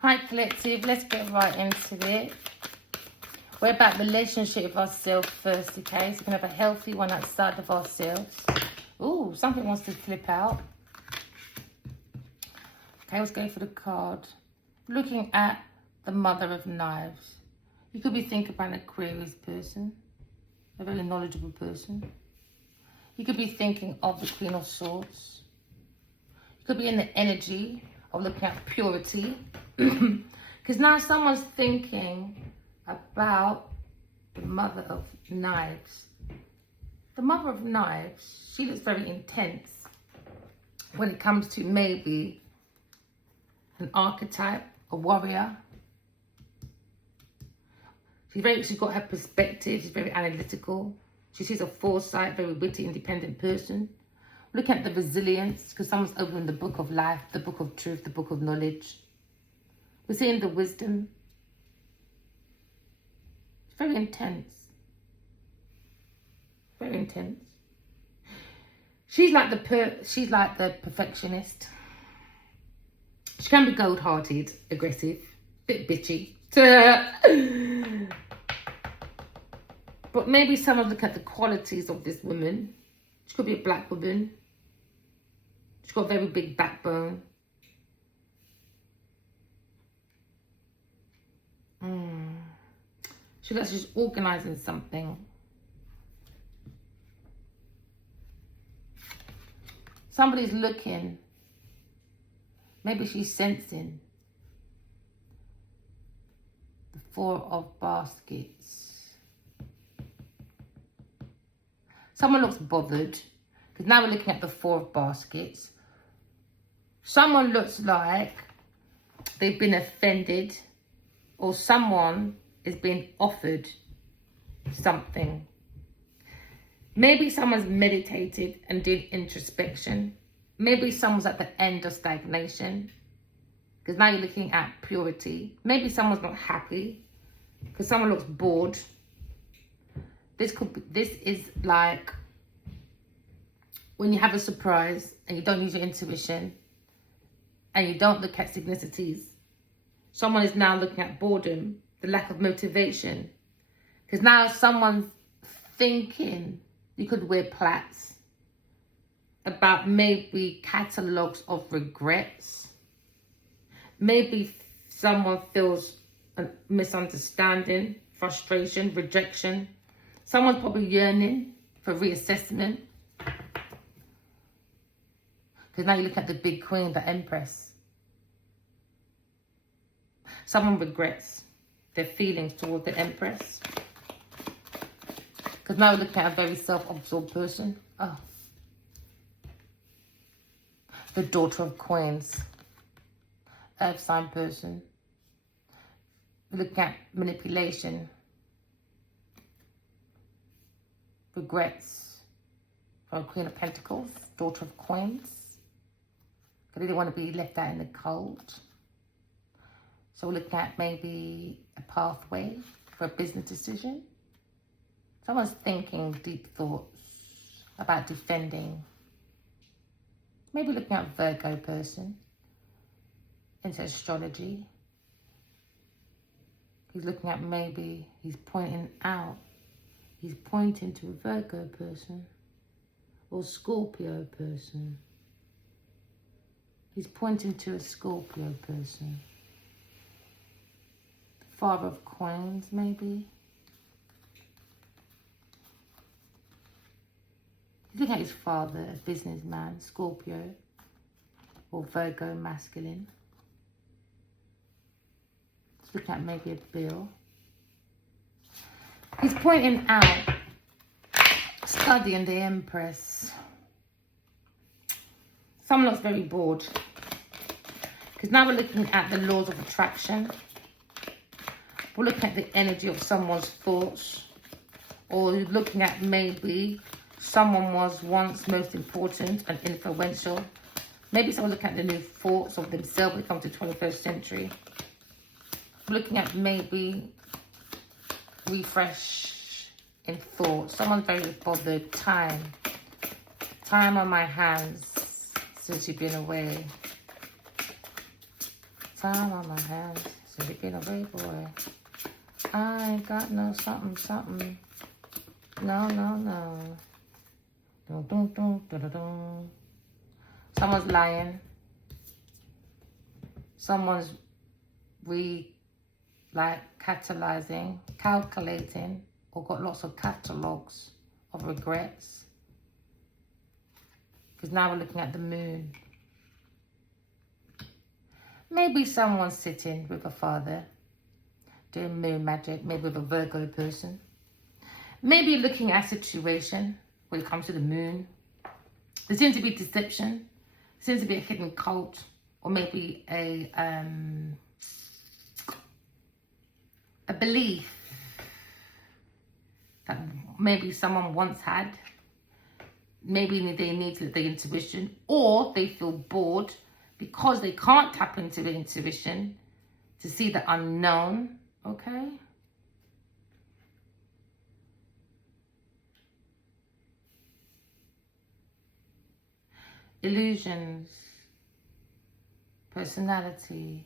Hi collective, let's get right into it. We're about relationship with ourselves first, okay? So we can have a healthy one outside of ourselves. Ooh, something wants to flip out. Okay, let's go for the card. Looking at the Mother of Knives. You could be thinking about an Aquarius person, a very knowledgeable person. You could be thinking of the Queen of Swords. You could be in the energy of looking at purity. Because now someone's thinking about the Mother of Knives. The Mother of Knives, she looks very intense when it comes to maybe an archetype, a warrior. She's got her perspective, she's very analytical. She sees a foresight, very witty, independent person. Look at the resilience, because someone's opening the book of life, the book of truth, the book of knowledge. We're seeing the wisdom. It's very intense. Very intense. She's like the perfectionist. She can be cold-hearted, aggressive, bit bitchy. But maybe someone look at the qualities of this woman. She could be a black woman. She's got a very big backbone. She looks like she's organising something. Somebody's looking. Maybe she's sensing. The Four of Baskets. Someone looks bothered. Because now we're looking at the Four of Baskets. Someone looks like they've been offended. Or someone is being offered something. Maybe someone's meditated and did introspection. Maybe someone's at the end of stagnation. Because now you're looking at purity. Maybe someone's not happy. Because someone looks bored. This is like when you have a surprise and you don't use your intuition and you don't look at synchronicities. Someone is now looking at boredom, the lack of motivation. Because now someone's thinking you could wear plaits about maybe catalogues of regrets. Maybe someone feels a misunderstanding, frustration, rejection. Someone's probably yearning for reassessment. Because now you look at the big queen, the empress. Someone regrets their feelings towards the empress. Because now we're looking at a very self-absorbed person. Oh. The Daughter of Coins. Earth sign person. We're looking at manipulation. Regrets. From Queen of Pentacles. Daughter of Coins. Because they didn't want to be left out in the cold. So we're looking at maybe a pathway for a business decision. Someone's thinking deep thoughts about defending. Maybe looking at a Virgo person into astrology. He's looking at maybe, he's pointing to a Virgo person or Scorpio person. He's pointing to a Scorpio person. Father of Coins, maybe. Look at his father, a businessman, Scorpio, or Virgo masculine. Let's look at maybe a bill. He's pointing out, studying the Empress. Someone looks very bored. Because now we're looking at the laws of attraction. We're looking at the energy of someone's thoughts. Or looking at maybe someone was once most important and influential. Maybe someone looking at the new thoughts of themselves when it comes to the 21st century. We're looking at maybe refresh in thought. Someone's very bothered. Time on my hands since you've been away. Time on my hands. So they get away, boy. I ain't got no something. No. Dun, dun, dun, dun, dun, dun. Someone's lying. Someone's catalyzing, calculating, or got lots of catalogues of regrets. Because now we're looking at the moon. Maybe someone's sitting with a father, doing moon magic, maybe with a Virgo person. Maybe you're looking at a situation when it comes to the moon. There seems to be deception. There seems to be a hidden cult, or maybe a belief that maybe someone once had. Maybe they need to their intuition, or they feel bored because they can't tap into their intuition to see the unknown, okay? Illusions, personality,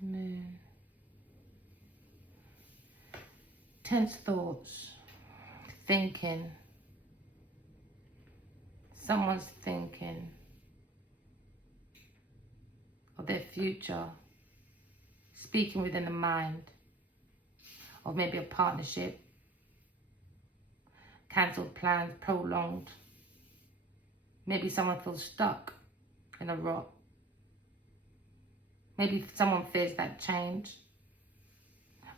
moon, tense thoughts, thinking, someone's thinking of their future, speaking within the mind, or maybe a partnership, cancelled plans, prolonged. Maybe someone feels stuck in a rut. Maybe someone fears that change.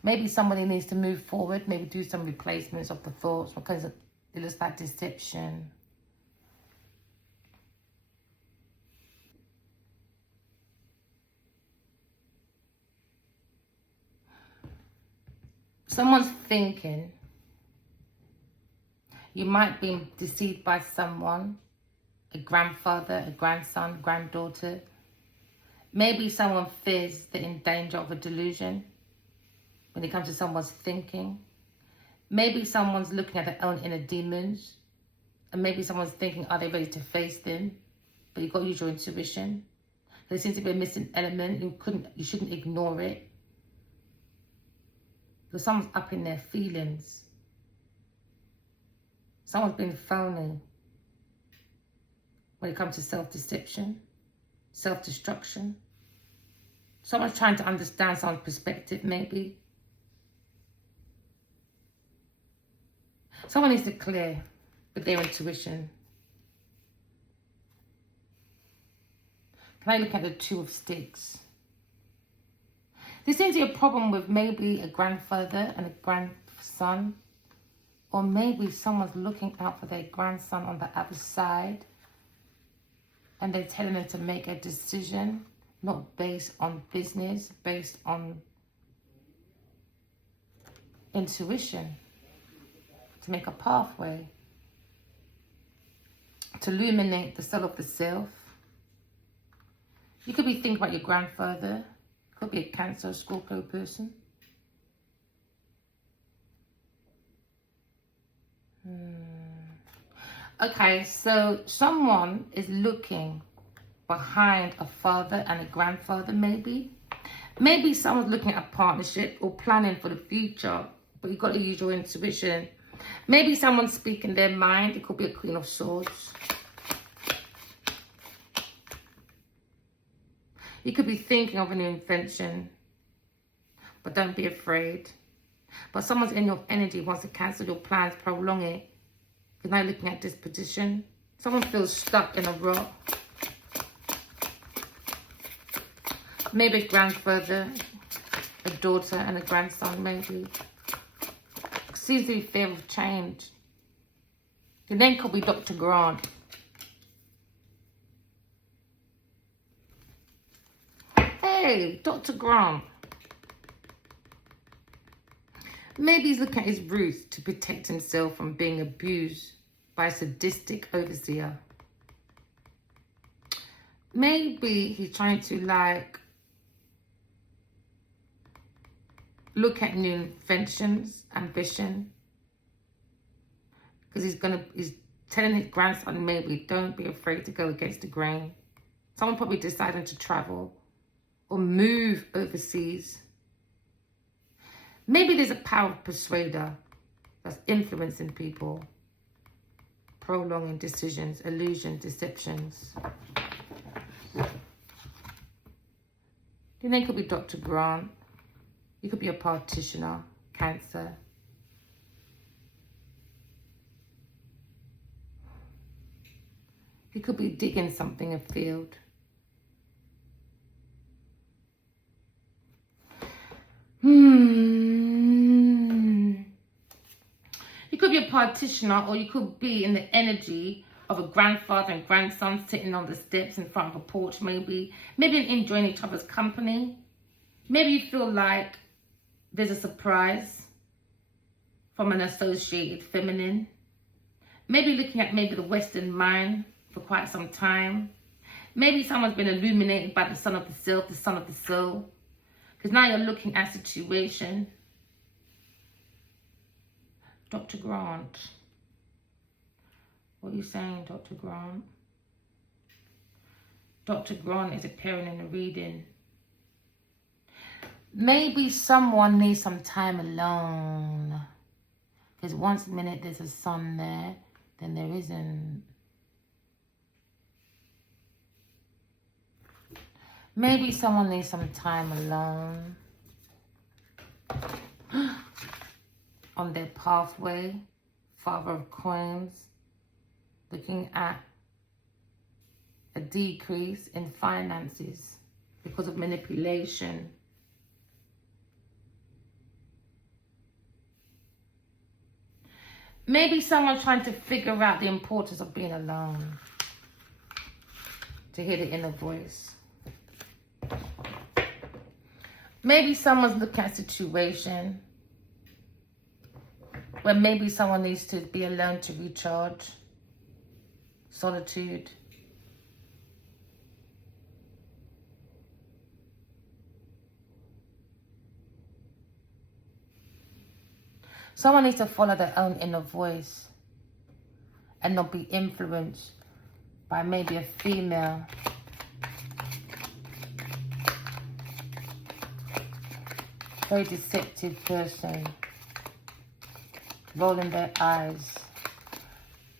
Maybe somebody needs to move forward, maybe do some replacements of the thoughts because it looks like deception. Someone's thinking. You might be deceived by someone, a grandfather, a grandson, granddaughter. Maybe someone fears they're in danger of a delusion when it comes to someone's thinking. Maybe someone's looking at their own inner demons. And maybe someone's thinking, are they ready to face them? But you've got to use your intuition. There seems to be a missing element. You shouldn't ignore it. Because someone's up in their feelings. Someone's been phony when it comes to self-deception, self-destruction. Someone's trying to understand someone's perspective, maybe. Someone needs to clear with their intuition. Can I look at the Two of Sticks? There seems to be a problem with maybe a grandfather and a grandson. Or maybe someone's looking out for their grandson on the other side. And they're telling them to make a decision, not based on business, based on intuition. To make a pathway. To illuminate the soul of the self. You could be thinking about your grandfather. Could be a Cancer, Scorpio person. Okay, so someone is looking behind a father and a grandfather, maybe. Maybe someone's looking at a partnership or planning for the future, but you've got to use your intuition. Maybe someone's speaking their mind. It could be a Queen of Swords. You could be thinking of a new invention, but don't be afraid. But someone's in your energy wants to cancel your plans, prolong it. Because now looking at this position, someone feels stuck in a rut. Maybe a grandfather, a daughter and a grandson, maybe. Seems to be fear of change. The name could be Dr. Grant. Hey, Dr. Grant. Maybe he's looking at his roots to protect himself from being abused by a sadistic overseer. Maybe he's trying to look at new inventions, ambition. Because he's telling his grandson, maybe, don't be afraid to go against the grain. Someone probably deciding to travel or move overseas. Maybe there's a power of persuader that's influencing people, prolonging decisions, illusion, deceptions. Your name could be Dr. Grant. You could be a practitioner, Cancer. You could be digging something afield. You could be a practitioner, or you could be in the energy of a grandfather and grandson sitting on the steps in front of a porch, maybe enjoying each other's company. Maybe you feel like there's a surprise from an associated feminine. Maybe looking at the Western mind for quite some time. Maybe someone's been illuminated by the son of the self, the son of the soul. Because now you're looking at a situation. Dr. Grant. What are you saying, Dr. Grant? Dr. Grant is appearing in the reading. Maybe someone needs some time alone. Because once a minute there's a sun there, then there isn't. Maybe someone needs some time alone on their pathway, Father of Coins, looking at a decrease in finances because of manipulation. Maybe someone's trying to figure out the importance of being alone, to hear the inner voice. Maybe someone's looking at a situation where maybe someone needs to be alone to recharge. Solitude. Someone needs to follow their own inner voice and not be influenced by maybe a female. Very deceptive person, rolling their eyes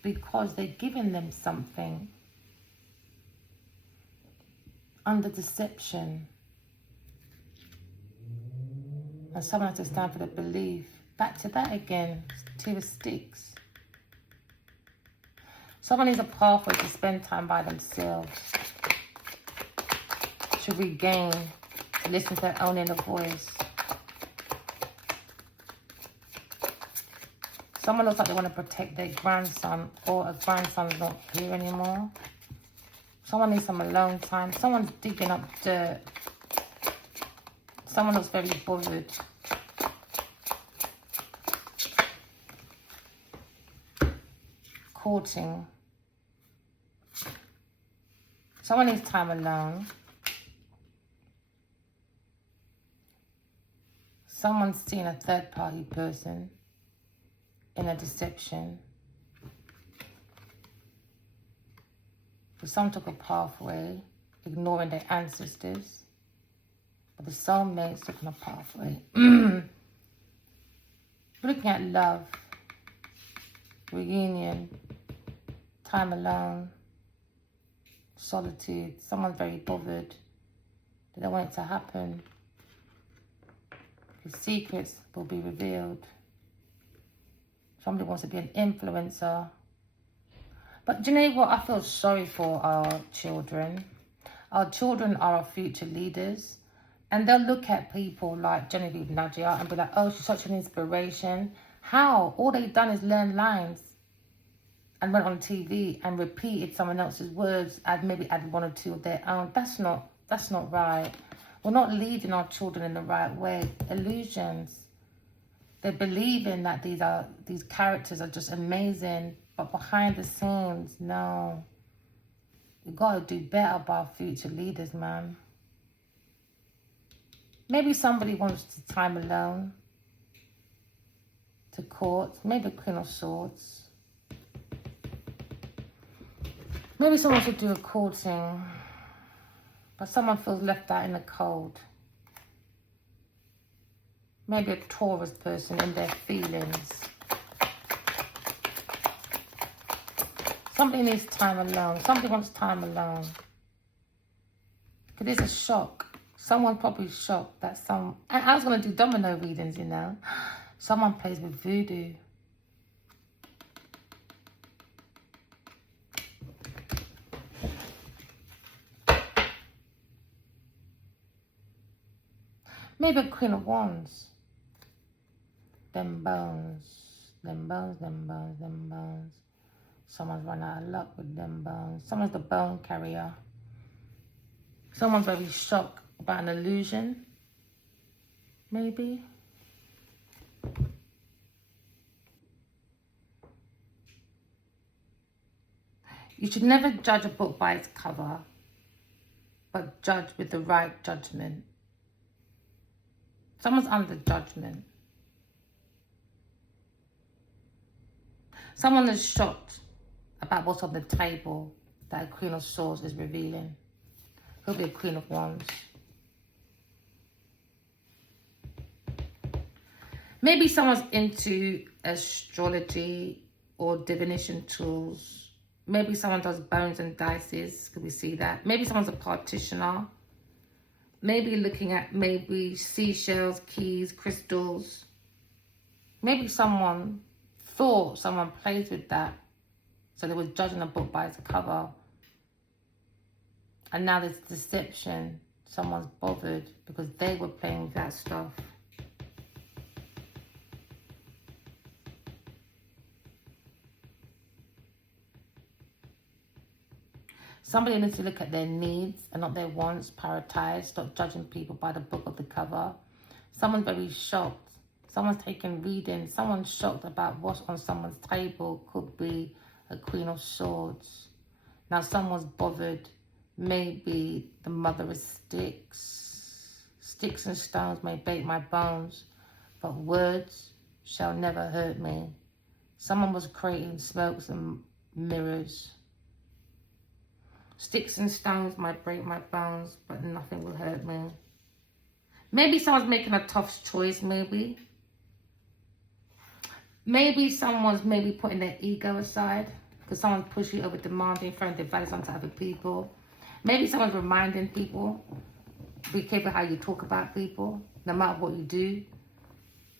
because they're giving them something under deception. And someone has to stand for the belief. Back to that again, Two of Sticks. Someone needs a pathway to spend time by themselves, to regain, to listen to their own inner voice. Someone looks like they want to protect their grandson, or a grandson's not here anymore. Someone needs some alone time. Someone's digging up dirt. Someone looks very bothered. Courting. Someone needs time alone. Someone's seeing a third-party person in a deception. Some took a pathway, ignoring their ancestors. But the soulmates took on a pathway. We're looking at love, reunion, time alone, solitude. Someone's very bothered. They don't want it to happen. His secrets will be revealed. Somebody wants to be an influencer. But do you know what? I feel sorry for our children. Our children are our future leaders. And they'll look at people like Genevieve Nadia and be like, oh, she's such an inspiration. How? All they've done is learn lines and went on TV and repeated someone else's words and maybe added one or two of their own. That's not right. We're not leading our children in the right way. Illusions. They're believing that these characters are just amazing, but behind the scenes, no. We've got to do better by our future leaders, man. Maybe somebody wants to time alone to court. Maybe Queen of Swords. Maybe someone should do a courting, but someone feels left out in the cold. Maybe a Taurus person in their feelings. Somebody needs time alone. Somebody wants time alone. Because it's a shock. Someone's probably shocked that and I was going to do domino readings, you know. Someone plays with voodoo. Maybe a Queen of Wands. Them bones. Them bones, them bones, them bones. Someone's run out of luck with them bones. Someone's the bone carrier. Someone's very shocked about an illusion. Maybe. You should never judge a book by its cover, but judge with the right judgment. Someone's under judgment. Someone is shocked about what's on the table that a Queen of Swords is revealing. Could be a Queen of Wands. Maybe someone's into astrology or divination tools. Maybe someone does bones and dices. Could we see that? Maybe someone's a practitioner. Maybe looking at seashells, keys, crystals. Maybe someone thought someone plays with that. So they were judging a book by its cover. And now there's deception. Someone's bothered because they were playing with that stuff. Somebody needs to look at their needs and not their wants, prioritize, stop judging people by the book of the cover. Someone's very shocked. Someone's taking readings. Someone's shocked about what's on someone's table. Could be a Queen of Swords. Now someone's bothered. Maybe the mother of sticks. Sticks and stones may break my bones, but words shall never hurt me. Someone was creating smokes and mirrors. Sticks and stones might break my bones, but nothing will hurt me. Maybe someone's making a tough choice, maybe. Maybe someone's putting their ego aside because someone's pushy, over demanding, throwing their values onto other people. Maybe someone's reminding people, be careful how you talk about people, no matter what you do.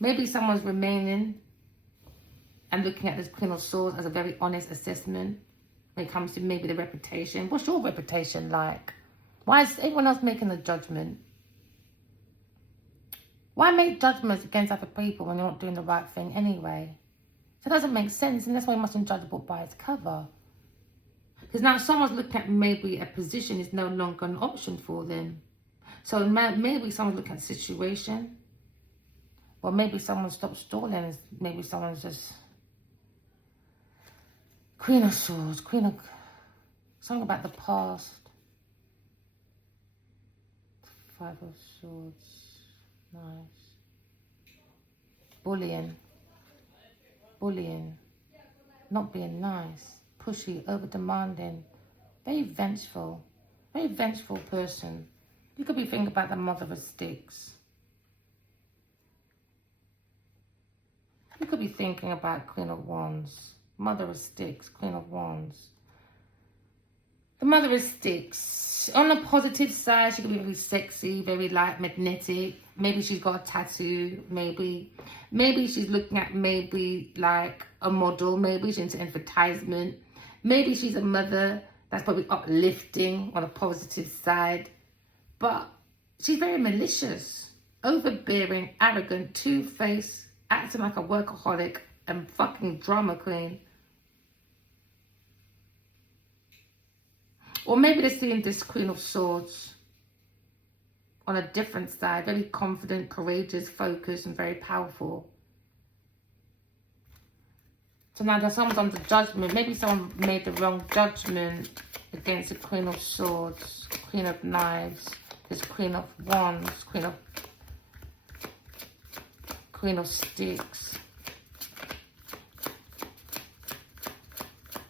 Maybe someone's remaining and looking at this Queen of Swords as a very honest assessment when it comes to maybe the reputation. What's your reputation like? Why is everyone else making a judgment? Why make judgments against other people when you're not doing the right thing anyway? So it doesn't make sense, and that's why you mustn't judge a book by its cover. Because now someone's looking at maybe a position is no longer an option for them. So maybe someone's looking at the situation. Or maybe someone stopped stalling. Maybe someone's just... Queen of Swords, something about the past. Five of Swords, nice. Bullying, not being nice, pushy, over-demanding, very vengeful person. You could be thinking about the mother of sticks. You could be thinking about Queen of Wands. Mother of Sticks, Queen of Wands. The Mother of Sticks. On the positive side, she could be very sexy, very like magnetic. Maybe she's got a tattoo. Maybe she's looking at like a model. Maybe she's into advertisement. Maybe she's a mother that's probably uplifting on a positive side. But she's very malicious, overbearing, arrogant, two-faced, acting like a workaholic and fucking drama queen. Or maybe they're seeing this Queen of Swords on a different side, very confident, courageous, focused, and very powerful. So now there's someone's under judgment. Maybe someone made the wrong judgment against the Queen of Swords, Queen of Knives, this Queen of Wands, Queen of Queen of Sticks.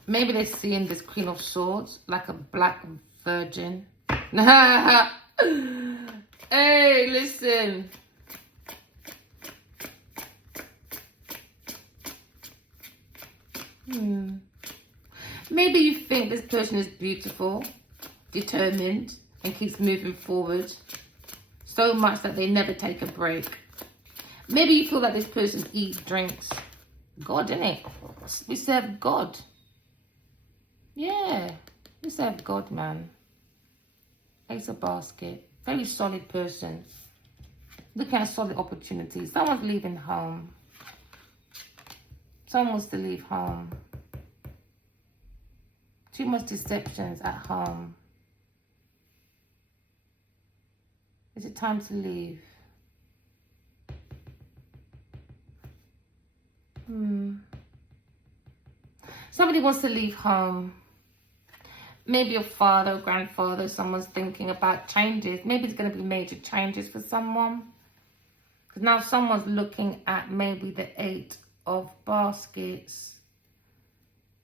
Maybe they're seeing this Queen of Swords like a black virgin. Hey, listen. Maybe you think this person is beautiful, determined, and keeps moving forward so much that they never take a break. Maybe you feel that this person eats, drinks. God, innit? We serve God. Yeah, we serve God, man. Ace of Basket. Very solid person. Looking at solid opportunities. Someone's leaving home. Someone wants to leave home. Too much deceptions at home. Is it time to leave? Somebody wants to leave home. Maybe your father or grandfather, someone's thinking about changes. Maybe it's going to be major changes for someone. Because now someone's looking at maybe the 8 of Baskets.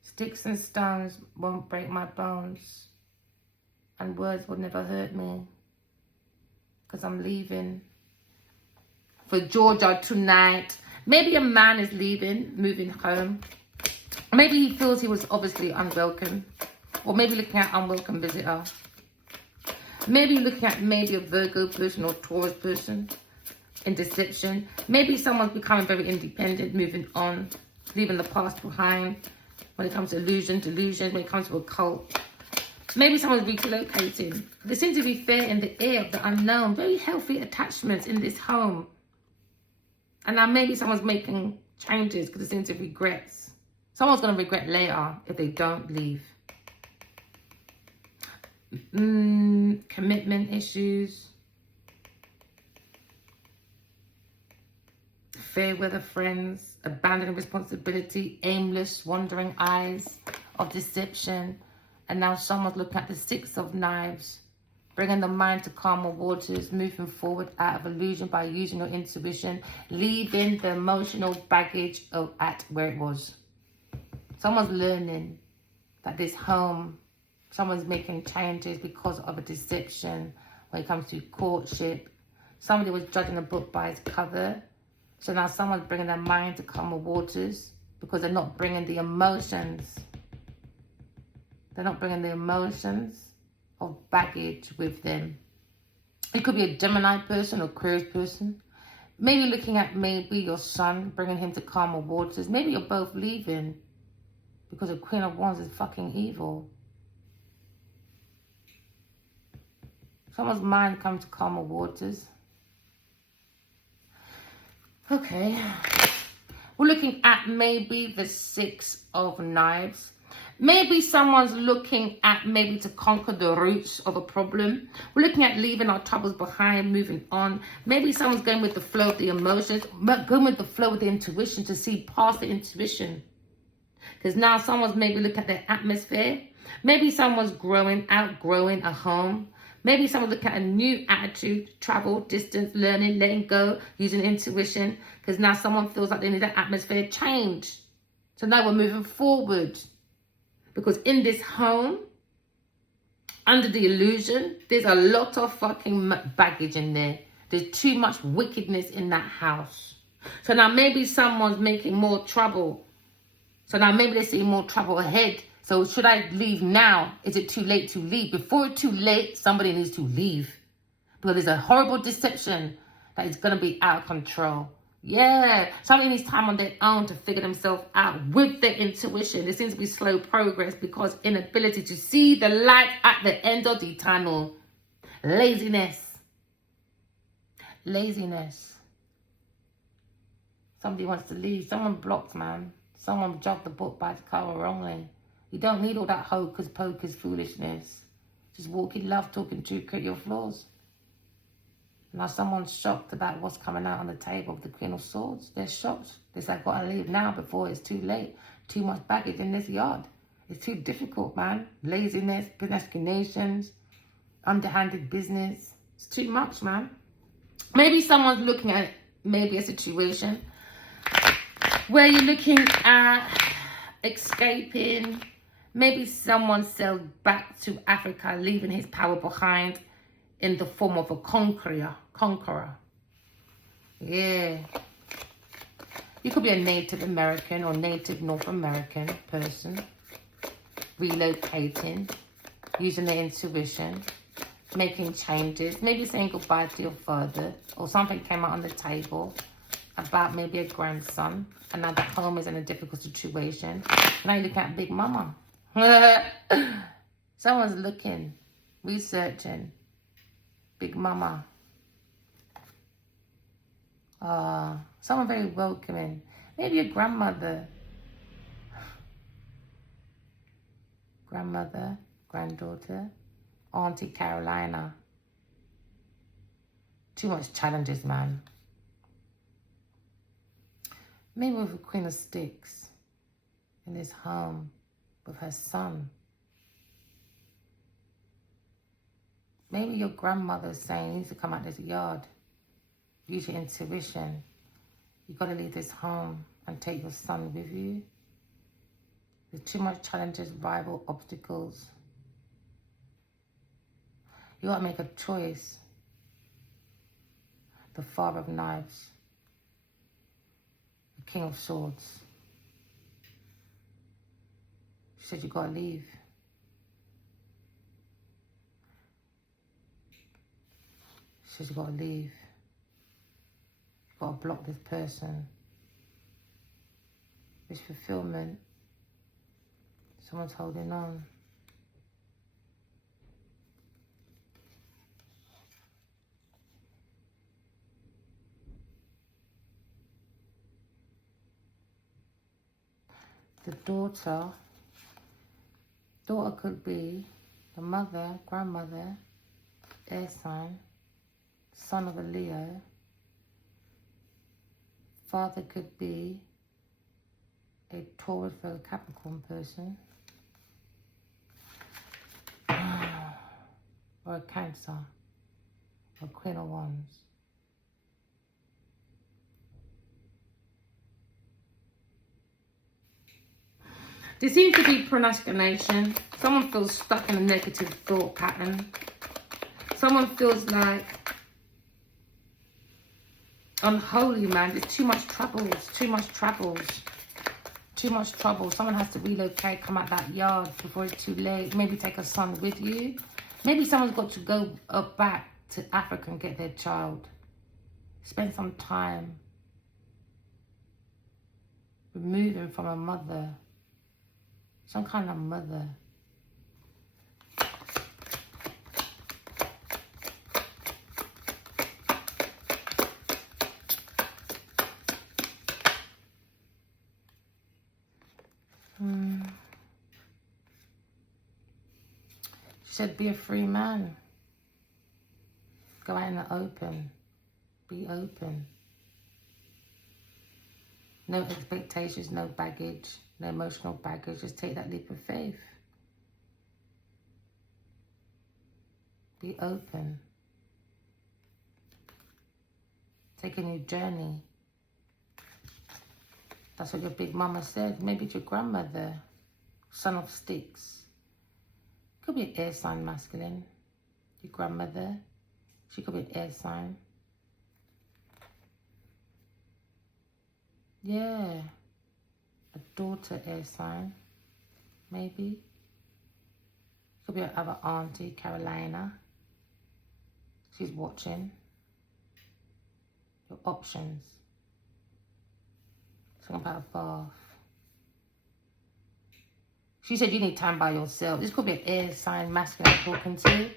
Sticks and stones won't break my bones. And words will never hurt me. Because I'm leaving for Georgia tonight. Maybe a man is leaving, moving home. Maybe he feels he was obviously unwelcome. Or maybe looking at unwelcome visitor. Maybe looking at maybe a Virgo person or Taurus person in deception. Maybe someone's becoming very independent, moving on, leaving the past behind. When it comes to delusions, when it comes to a cult. Maybe someone's relocating. There seems to be fear in the air of the unknown. Very healthy attachments in this home. And now maybe someone's making changes because there seems to be regrets. Someone's going to regret later if they don't leave. Commitment issues. Fair weather friends. Abandoning responsibility. Aimless, wandering eyes of deception. And now someone's looking at the 6 of Knives. Bringing the mind to calmer waters. Moving forward out of illusion by using your intuition. Leaving the emotional baggage at where it was. Someone's learning that this home, someone's making changes because of a deception when it comes to courtship. Somebody was judging a book by its cover. So now someone's bringing their mind to calmer waters because they're not bringing the emotions. They're not bringing the emotions of baggage with them. It could be a Gemini person or Aquarius person. Maybe looking at maybe your son, bringing him to calmer waters. Maybe you're both leaving because the Queen of Wands is fucking evil. Someone's mind comes to calmer waters. Okay. We're looking at maybe the 6 of Knives. Maybe someone's looking at maybe to conquer the roots of a problem. We're looking at leaving our troubles behind, moving on. Maybe someone's going with the flow of the emotions, but going with the flow of the intuition to see past the intuition. Because now someone's maybe looking at their atmosphere. Maybe someone's outgrowing a home. Maybe someone's looking at a new attitude, travel, distance, learning, letting go, using intuition. Because now someone feels like they need that atmosphere change. So now we're moving forward. Because in this home, under the illusion, there's a lot of fucking baggage in there. There's too much wickedness in that house. So now maybe someone's making more trouble. So now maybe they're seeing more trouble ahead. So should I leave now? Is it too late to leave? Before it's too late, somebody needs to leave. Because there's a horrible deception that is going to be out of control. Yeah, somebody needs time on their own to figure themselves out with their intuition. There seems to be slow progress because inability to see the light at the end of the tunnel. Laziness. Laziness. Somebody wants to leave. Someone blocked, man. Someone jogged the book by its cover wrongly. You don't need all that hocus pocus foolishness. Just walk in love, talking truth, create your flaws. Now someone's shocked about what's coming out on the table of the Queen of Swords. They're shocked. They say, I've got to leave now before it's too late. Too much baggage in this yard. It's too difficult, man. Laziness, procrastinations, underhanded business. It's too much, man. Maybe someone's looking at maybe a situation where you're looking at escaping. Maybe someone sailed back to Africa, leaving his power behind in the form of a conqueror. Yeah. You could be a Native American or Native North American person, relocating, using their intuition, making changes, maybe saying goodbye to your father, or something came out on the table about maybe a grandson, and now that home is in a difficult situation. Now you're looking at Big Mama. Someone's looking, researching Big Mama. Someone very welcoming. Maybe your grandmother, granddaughter, Auntie Carolina. Too much challenges, man. Maybe with a Queen of Sticks in his home with her son. Maybe your grandmother's saying you need to come out this yard. Use your intuition. You got to leave this home and take your son with you. There's too much challenges, rival, obstacles. You got to make a choice. The Father of Knives. The King of Swords. She said you got to leave. She said you got to leave. You got to block this person. This fulfillment. Someone's holding on. The daughter could be the mother, grandmother, air sign, son of a Leo. Father could be a Taurus or Capricorn person. Or a Cancer. Or Queen of Wands. There seems to be procrastination. Someone feels stuck in a negative thought pattern. Someone feels like unholy, man. There's too much troubles. Too much troubles. Too much trouble. Someone has to relocate, come out that yard before it's too late. Maybe take a son with you. Maybe someone's got to go back to Africa and get their child. Spend some time removing from a mother. Some kind of mother. She said, be a free man. Go out in the open. Be open. No expectations, no baggage, no emotional baggage. Just take that leap of faith. Be open. Take a new journey. That's what your Big Mama said. Maybe it's your grandmother. Son of Sticks. Could be an air sign masculine. Your grandmother. She could be an air sign. Yeah. A daughter air sign. Maybe. Could be another auntie, Carolina. She's watching. Your options. Talking about a bath. She said you need time by yourself. This could be an air sign masculine I'm talking to.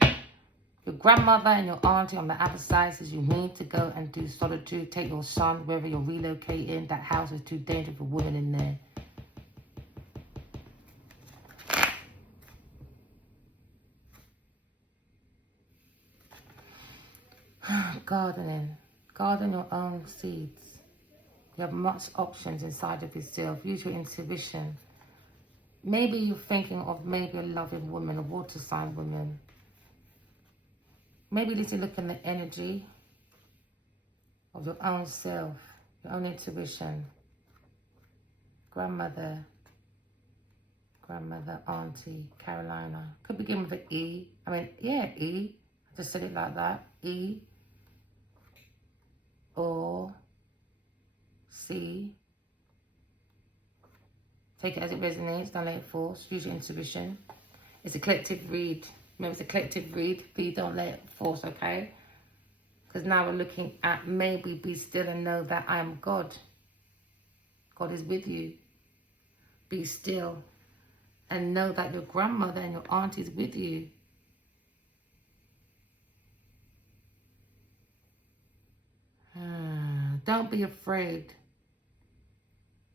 Your grandmother and your auntie on the other side says you need to go and do solitude. Take your son wherever you're relocating. That house is too dangerous for women in there. Gardening. Garden your own seeds. You have much options inside of yourself. Use your intuition. Maybe you're thinking of maybe a loving woman, a water sign woman. Maybe this is looking at the energy of your own self, your own intuition. Grandmother, auntie, Carolina. Could begin with an E. I mean, yeah, E. I just said it like that. E. Or C. Take it as it resonates. Don't let it force. Use your intuition. It's a collective read. Remember, it's a collective read. Please don't let it force, okay? Because now we're looking at maybe be still and know that I am God. God is with you. Be still and know that your grandmother and your auntie is with you. Don't be afraid.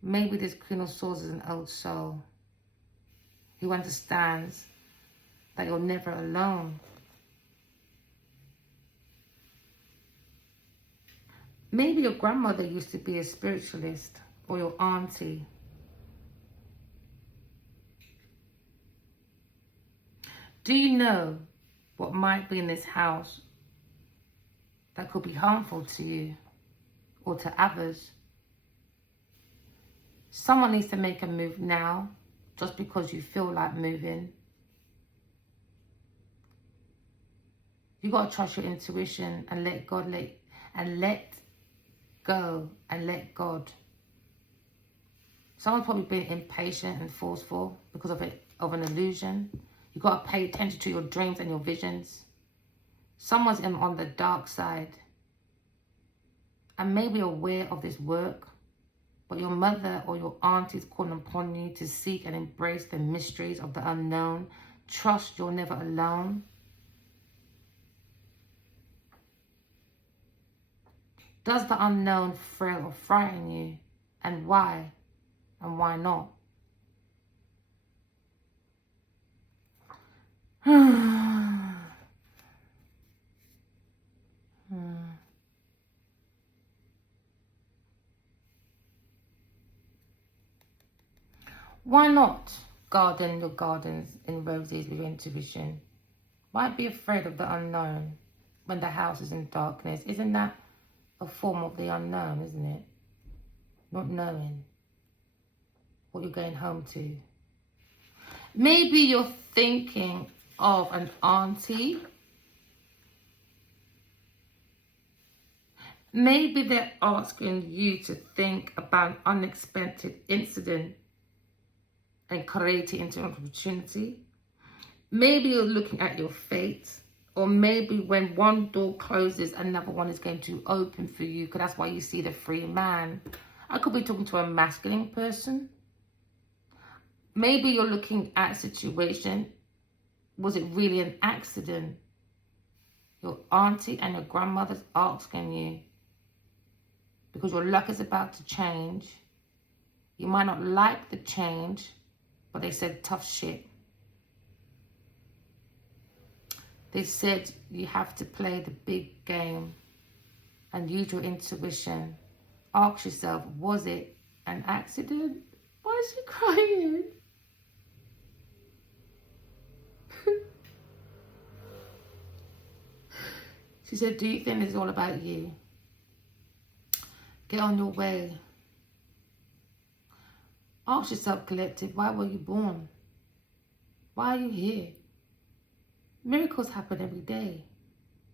Maybe this Queen of Swords is an old soul who understands that you're never alone. Maybe your grandmother used to be a spiritualist, or your auntie. Do you know what might be in this house that could be harmful to you or to others? Someone needs to make a move now just because you feel like moving. You got to trust your intuition and let God let go and let God. Someone's probably been impatient and forceful because of an illusion. You got to pay attention to your dreams and your visions. Someone's on the dark side and maybe aware of this work, but your mother or your aunt is calling upon you to seek and embrace the mysteries of the unknown. Trust you're never alone. Does the unknown thrill or frighten you? And why? And why not? Why not garden your gardens in roses with intuition? Why be afraid of the unknown when the house is in darkness? Isn't that a form of the unknown, isn't it? Not knowing what you're going home to. Maybe you're thinking of an auntie. Maybe they're asking you to think about an unexpected incident and create it into an opportunity. Maybe you're looking at your fate, or maybe when one door closes, another one is going to open for you, because that's why you see the free man. I could be talking to a masculine person. Maybe you're looking at a situation. Was it really an accident? Your auntie and your grandmother's asking you, because your luck is about to change. You might not like the change, but they said tough shit. They said you have to play the big game and use your intuition. Ask yourself, was it an accident? Why is she crying? She said, do you think this is all about you? Get on your way. Ask yourself, collective, why were you born? Why are you here? Miracles happen every day.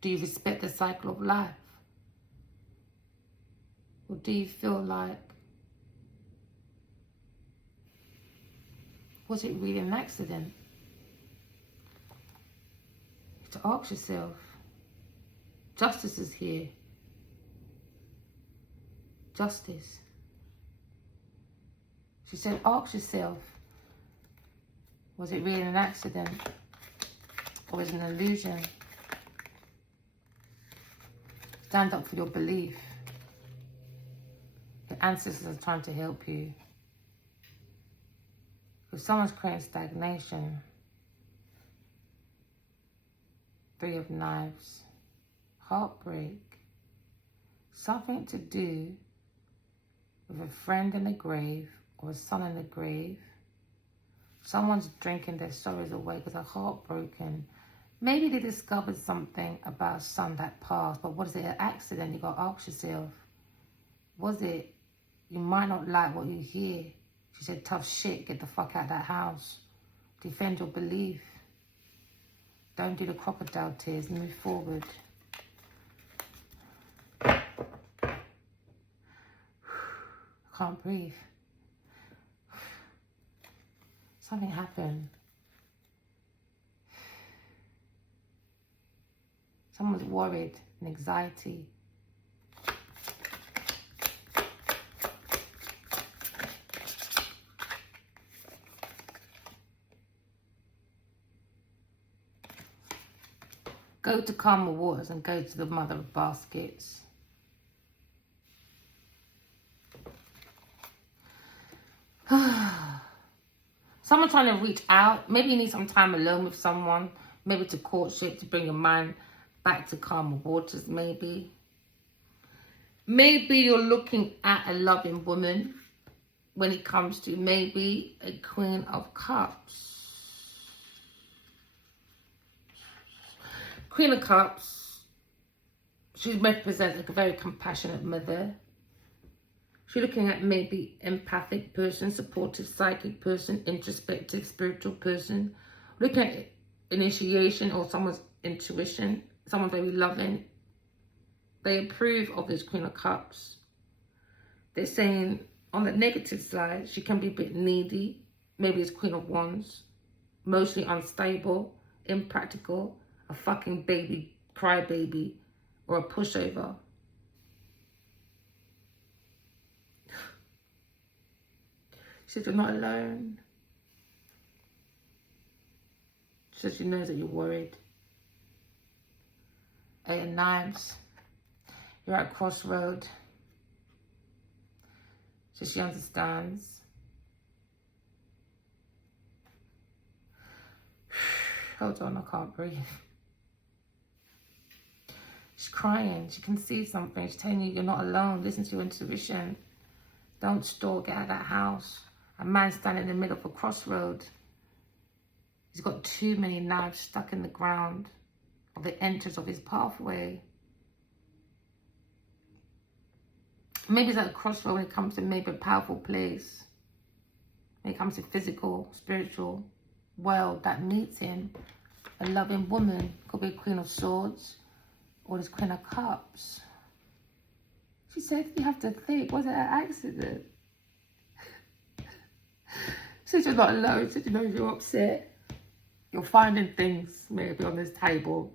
Do you respect the cycle of life? Or do you feel like, was it really an accident? To ask yourself. Justice is here. Justice. She said, ask yourself, was it really an accident? Or is it an illusion? Stand up for your belief. The ancestors are trying to help you. If someone's creating stagnation, 3 of Knives, heartbreak, something to do with a friend in the grave or a son in the grave. Someone's drinking their sorrows away because they're heartbroken. Maybe they discovered something about a son that passed, but was it an accident? You got to ask yourself, was it? You might not like what you hear. She said, tough shit, get the fuck out of that house. Defend your belief. Don't do the crocodile tears, move forward. I can't breathe. Something happened. Someone's worried and anxiety. Go to calmer waters and go to the mother of baskets. Someone trying to reach out. Maybe you need some time alone with someone. Maybe to courtship, to bring your mind back to calmer waters, maybe. Maybe you're looking at a loving woman when it comes to maybe a Queen of Cups. Queen of Cups, she represents like a very compassionate mother. She's looking at maybe empathic person, supportive, psychic person, introspective, spiritual person. Looking at initiation or someone's intuition, someone very loving. They approve of this Queen of Cups. They're saying on the negative side, she can be a bit needy. Maybe it's Queen of Wands. Mostly unstable, impractical, a fucking baby, crybaby, or a pushover. She said, you're not alone. She said she knows that you're worried. 8 of Knives. You're at a crossroad. So she understands. Hold on, I can't breathe. She's crying. She can see something. She's telling you you're not alone. Listen to your intuition. Don't stall. Get out of that house. A man standing in the middle of a crossroad. He's got too many knives stuck in the ground of the entrance of his pathway. Maybe it's at a crossroad when it comes to maybe a powerful place. When it comes to physical, spiritual world that meets him. A loving woman. Could be a Queen of Swords. Or this Queen of Cups. She said, you have to think, was it an accident? She said, you're not alone. She said, you know, you're upset. You're finding things maybe on this table.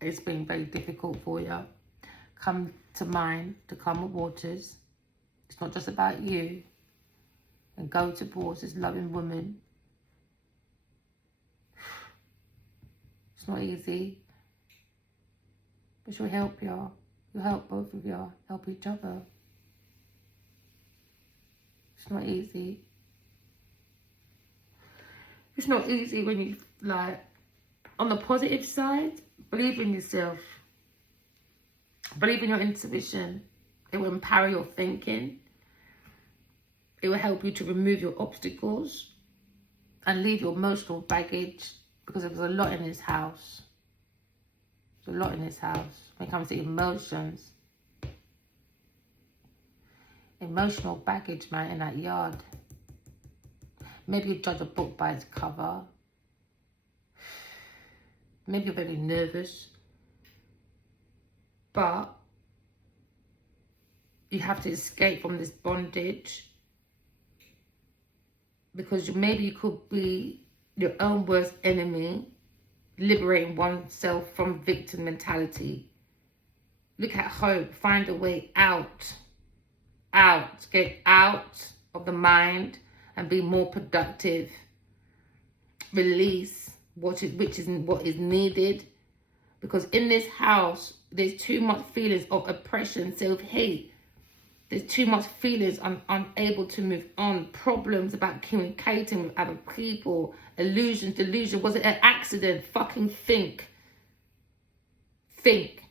It's been very difficult for you. Come to mind, to calmer waters. It's not just about you. And go towards this loving woman. It's not easy. But she'll help you. You'll help both of you. Help each other. It's not easy. It's not easy when you, like, on the positive side, believe in yourself. Believe in your intuition. It will empower your thinking. It will help you to remove your obstacles and leave your emotional baggage, because there's a lot in this house. There's a lot in this house when it comes to emotions. Emotional baggage, man, in that yard. Maybe you judge a book by its cover. Maybe you're very nervous. But you have to escape from this bondage. Because maybe you could be your own worst enemy, liberating oneself from victim mentality. Look at hope. Find a way out. Out. Get out of the mind and be more productive. Release what is needed. Because in this house, there's too much feelings of oppression, self-hate. There's too much feelings unable to move on. Problems about communicating with other people. Illusions, delusion. Was it an accident? Fucking think. Think.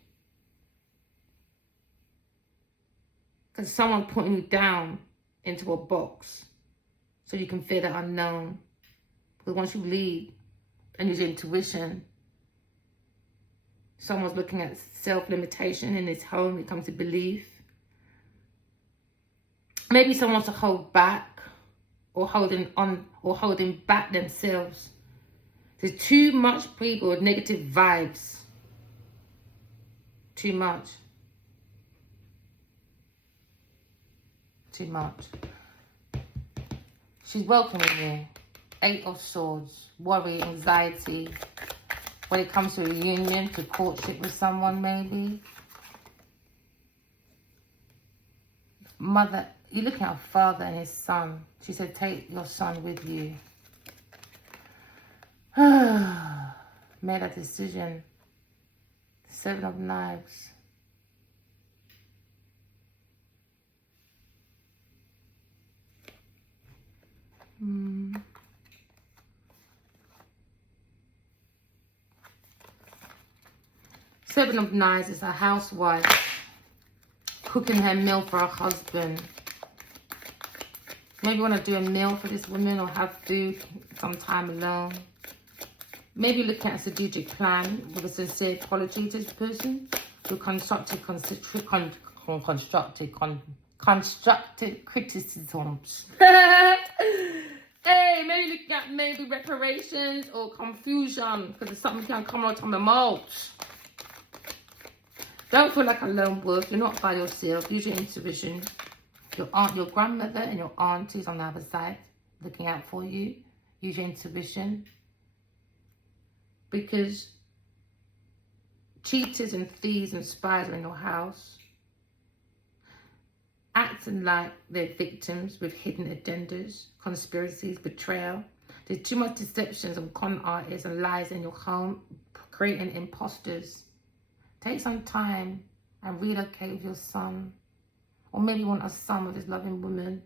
Because someone putting you down into a box so you can fear the unknown. Because once you leave and use your intuition, Someone's looking at self-limitation in his home when it comes to belief. Maybe someone wants to hold back or holding back themselves. There's too much people with negative vibes. Too much. Too much. She's welcoming you. 8 of Swords. Worry, anxiety. When it comes to a union, to courtship with someone maybe. Mother, you're looking at a father and his son. She said, take your son with you. Made a decision. 7 of Knives. Seven of Knives is a housewife cooking her meal for her husband. Maybe you want to do a meal for this woman or have food some time alone. Maybe looking at a strategic plan with a sincere quality to this person. With constructive criticisms. Hey, maybe looking at maybe reparations or confusion because there's something can come out on the mouth. Don't feel like a lone wolf. You're not by yourself. Use your intuition. Your aunt, your grandmother and your aunties on the other side looking out for you. Use your intuition. Because cheaters and thieves and spies are in your house. Acting like they're victims with hidden agendas, conspiracies, betrayal. There's too much deceptions and con artists and lies in your home, creating imposters. Take some time and relocate with your son. Or maybe you want a son with his loving woman.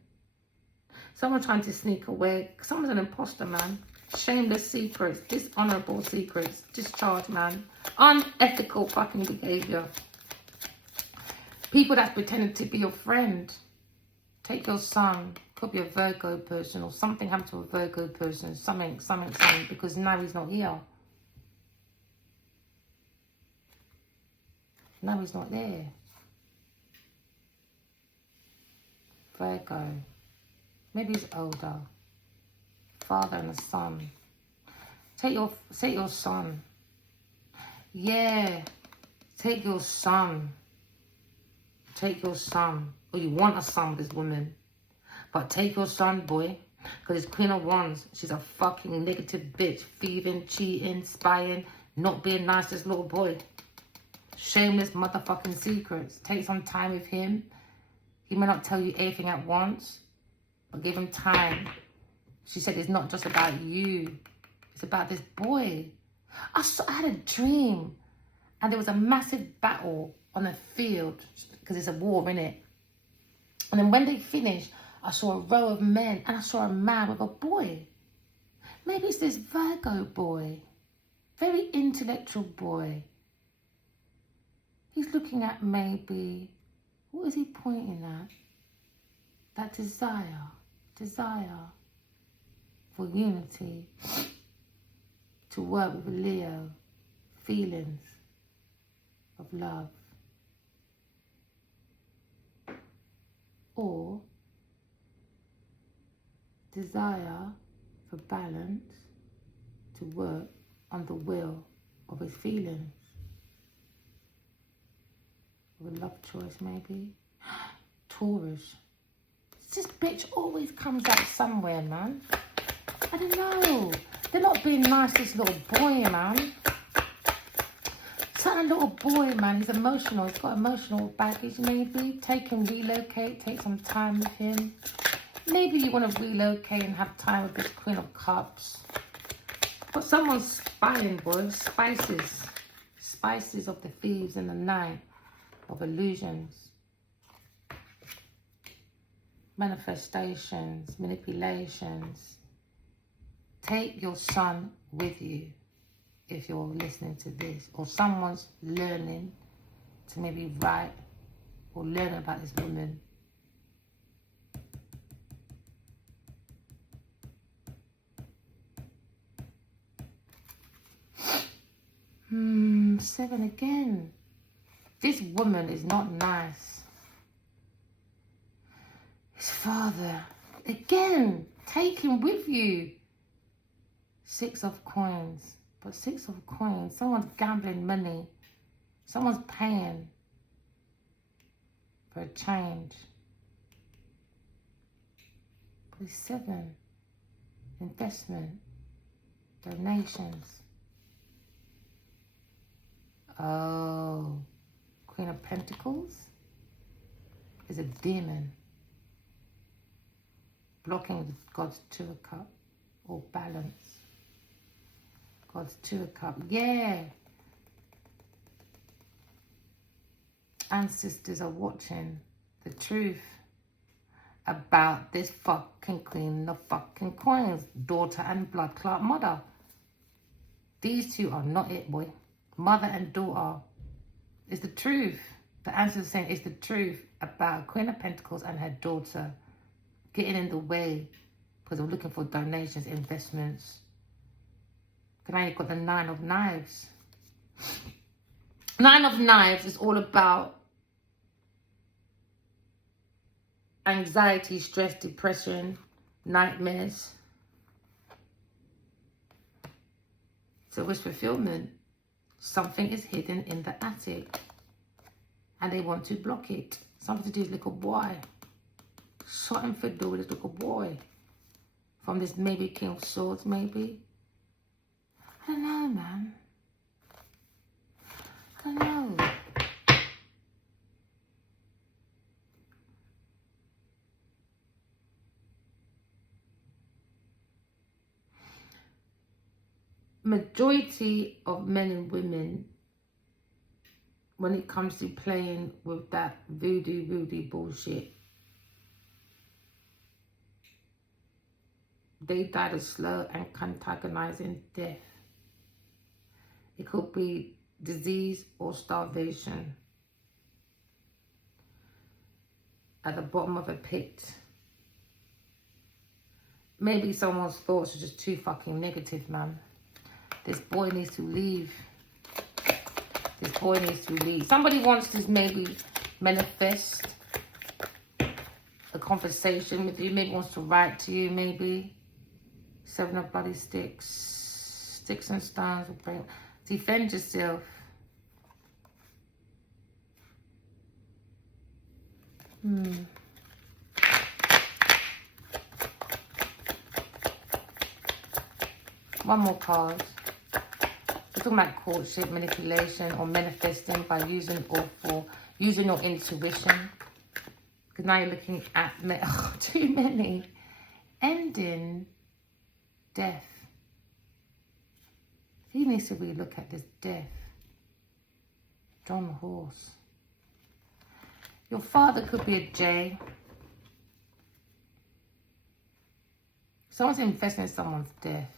Someone trying to sneak away. Someone's an imposter, man. Shameless secrets, dishonorable secrets, discharge, man. Unethical fucking behavior. People that's pretending to be your friend. Take your son. Could be a Virgo person or something happened to a Virgo person. Something, because now he's not here. Now he's not there. Virgo. Maybe he's older. Father and a son. Take your son. Yeah. Take your son. Take your son. Or you want a son with this woman. But take your son, boy. Because it's Queen of Wands. She's a fucking negative bitch. Thieving, cheating, spying. Not being nice to this little boy. Shameless motherfucking secrets. Take some time with him. He may not tell you everything at once. But give him time. She said it's not just about you. It's about this boy. I had a dream. And there was a massive battle on a field. Because it's a war, innit? And then when they finished, I saw a row of men. And I saw a man with a boy. Maybe it's this Virgo boy. Very intellectual boy. He's looking at maybe, what is he pointing at? That desire for unity, to work with a Leo, feelings of love. Or desire for balance, to work on the will of his feelings. With a love choice, maybe. Taurus. This bitch always comes out somewhere, man. I don't know. They're not being nice to this little boy, man. Certain little boy, man, he's emotional. He's got emotional baggage, maybe. Take him, relocate, take some time with him. Maybe you want to relocate and have time with this Queen of Cups. But someone's spying, boy. Spices. Spices of the thieves in the night. Of illusions, manifestations, manipulations. Take your son with you if you're listening to this, or someone's learning to maybe write or learn about this woman. 7 again. This woman is not nice. His father, again, take him with you. 6 of coins. But 6 of coins, someone's gambling money. Someone's paying for a change. But 7, investment, donations. Oh, Queen of Pentacles is a demon. Blocking God's 2 of Cups or balance. God's 2 of Cups. Yeah. Ancestors are watching the truth about this fucking Queen of fucking Coins. Daughter and blood clot mother. These two are not it, boy. Mother and daughter. It's the truth. The ancestors are saying it's the truth about Queen of Pentacles and her daughter getting in the way because of looking for donations, investments. Because now you've got the 9 of Knives. 9 of Knives is all about anxiety, stress, depression, nightmares. So wish fulfillment. Something is hidden in the attic and they want to block it. Something to do with little boy. Shot him for the door with this little boy. From this maybe King of Swords, maybe. I don't know, man. I don't know. Majority of men and women, when it comes to playing with that voodoo bullshit, they died a slow and antagonizing death. It could be disease or starvation at the bottom of a pit. Maybe someone's thoughts are just too fucking negative, man. This boy needs to leave. This boy needs to leave. Somebody wants to maybe manifest a conversation with you. Maybe wants to write to you, maybe. 7 of bloody sticks. Sticks and stones will bring. Defend yourself. One more card. We're talking about courtship, manipulation, or manifesting by using your intuition. Because now you're looking at too many. Ending, death. He needs to really look at this death. John Horse. Your father could be a J. Someone's investing in someone's death.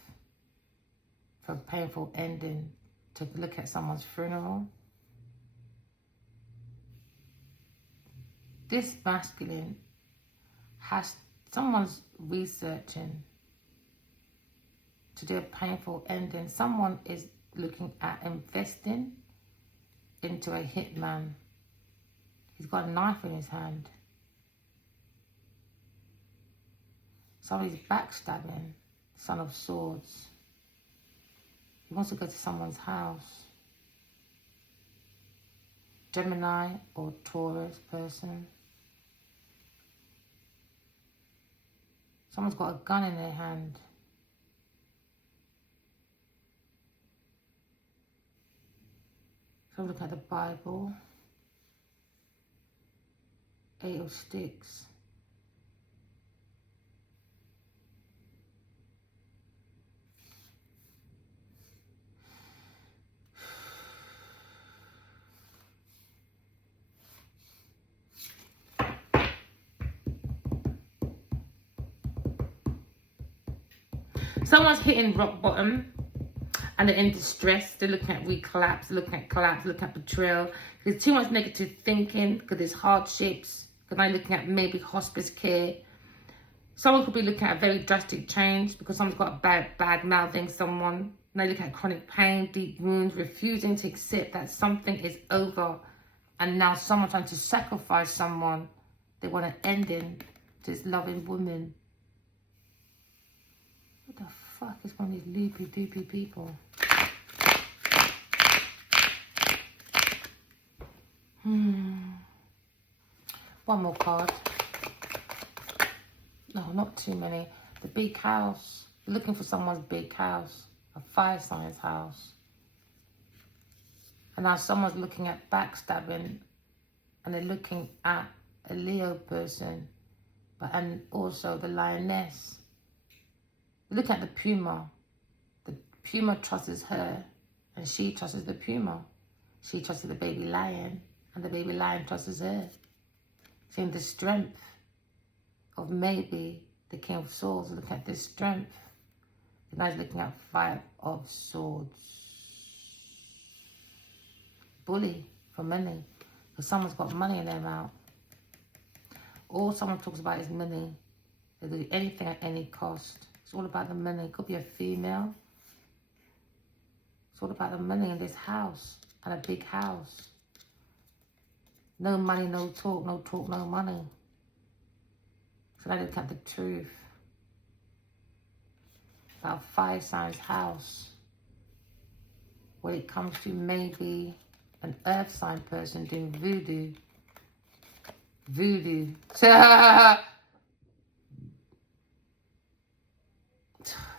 For a painful ending, to look at someone's funeral. This masculine has, someone's researching to do a painful ending. Someone is looking at investing into a hitman. He's got a knife in his hand. Somebody's backstabbing. Son of Swords. He wants to go to someone's house. Gemini or Taurus person. Someone's got a gun in their hand. So look at the Bible. 8 of Sticks. Someone's hitting rock bottom and they're in distress. They're looking at collapse, looking at collapse, looking at betrayal. There's too much negative thinking because there's hardships. Because I'm looking at maybe hospice care. Someone could be looking at a very drastic change because someone's got a bad mouthing someone. Now you look at chronic pain, deep wounds, refusing to accept that something is over. And now someone trying to sacrifice someone. They want an ending to this loving woman. What the fuck is one of these loopy doopy people? One more card. No, not too many. The big house. You're looking for someone's big house. A fire signs house. And now someone's looking at backstabbing. And they're looking at a Leo person. And also the lioness. Look at the puma. The puma trusts her. And she trusts the puma. She trusts the baby lion. And the baby lion trusts her. Seeing the strength of maybe the King of Swords. Look at this strength. The guy's looking at 5 of Swords. Bully for money. Because someone's got money in their mouth. All someone talks about is money. They do anything at any cost. It's all about the money. It could be a female. It's all about the money in this house. And a big house. No money, no talk. No talk, no money. So now look at the truth. About 5 signs house. When it comes to maybe an earth sign person doing voodoo. Voodoo.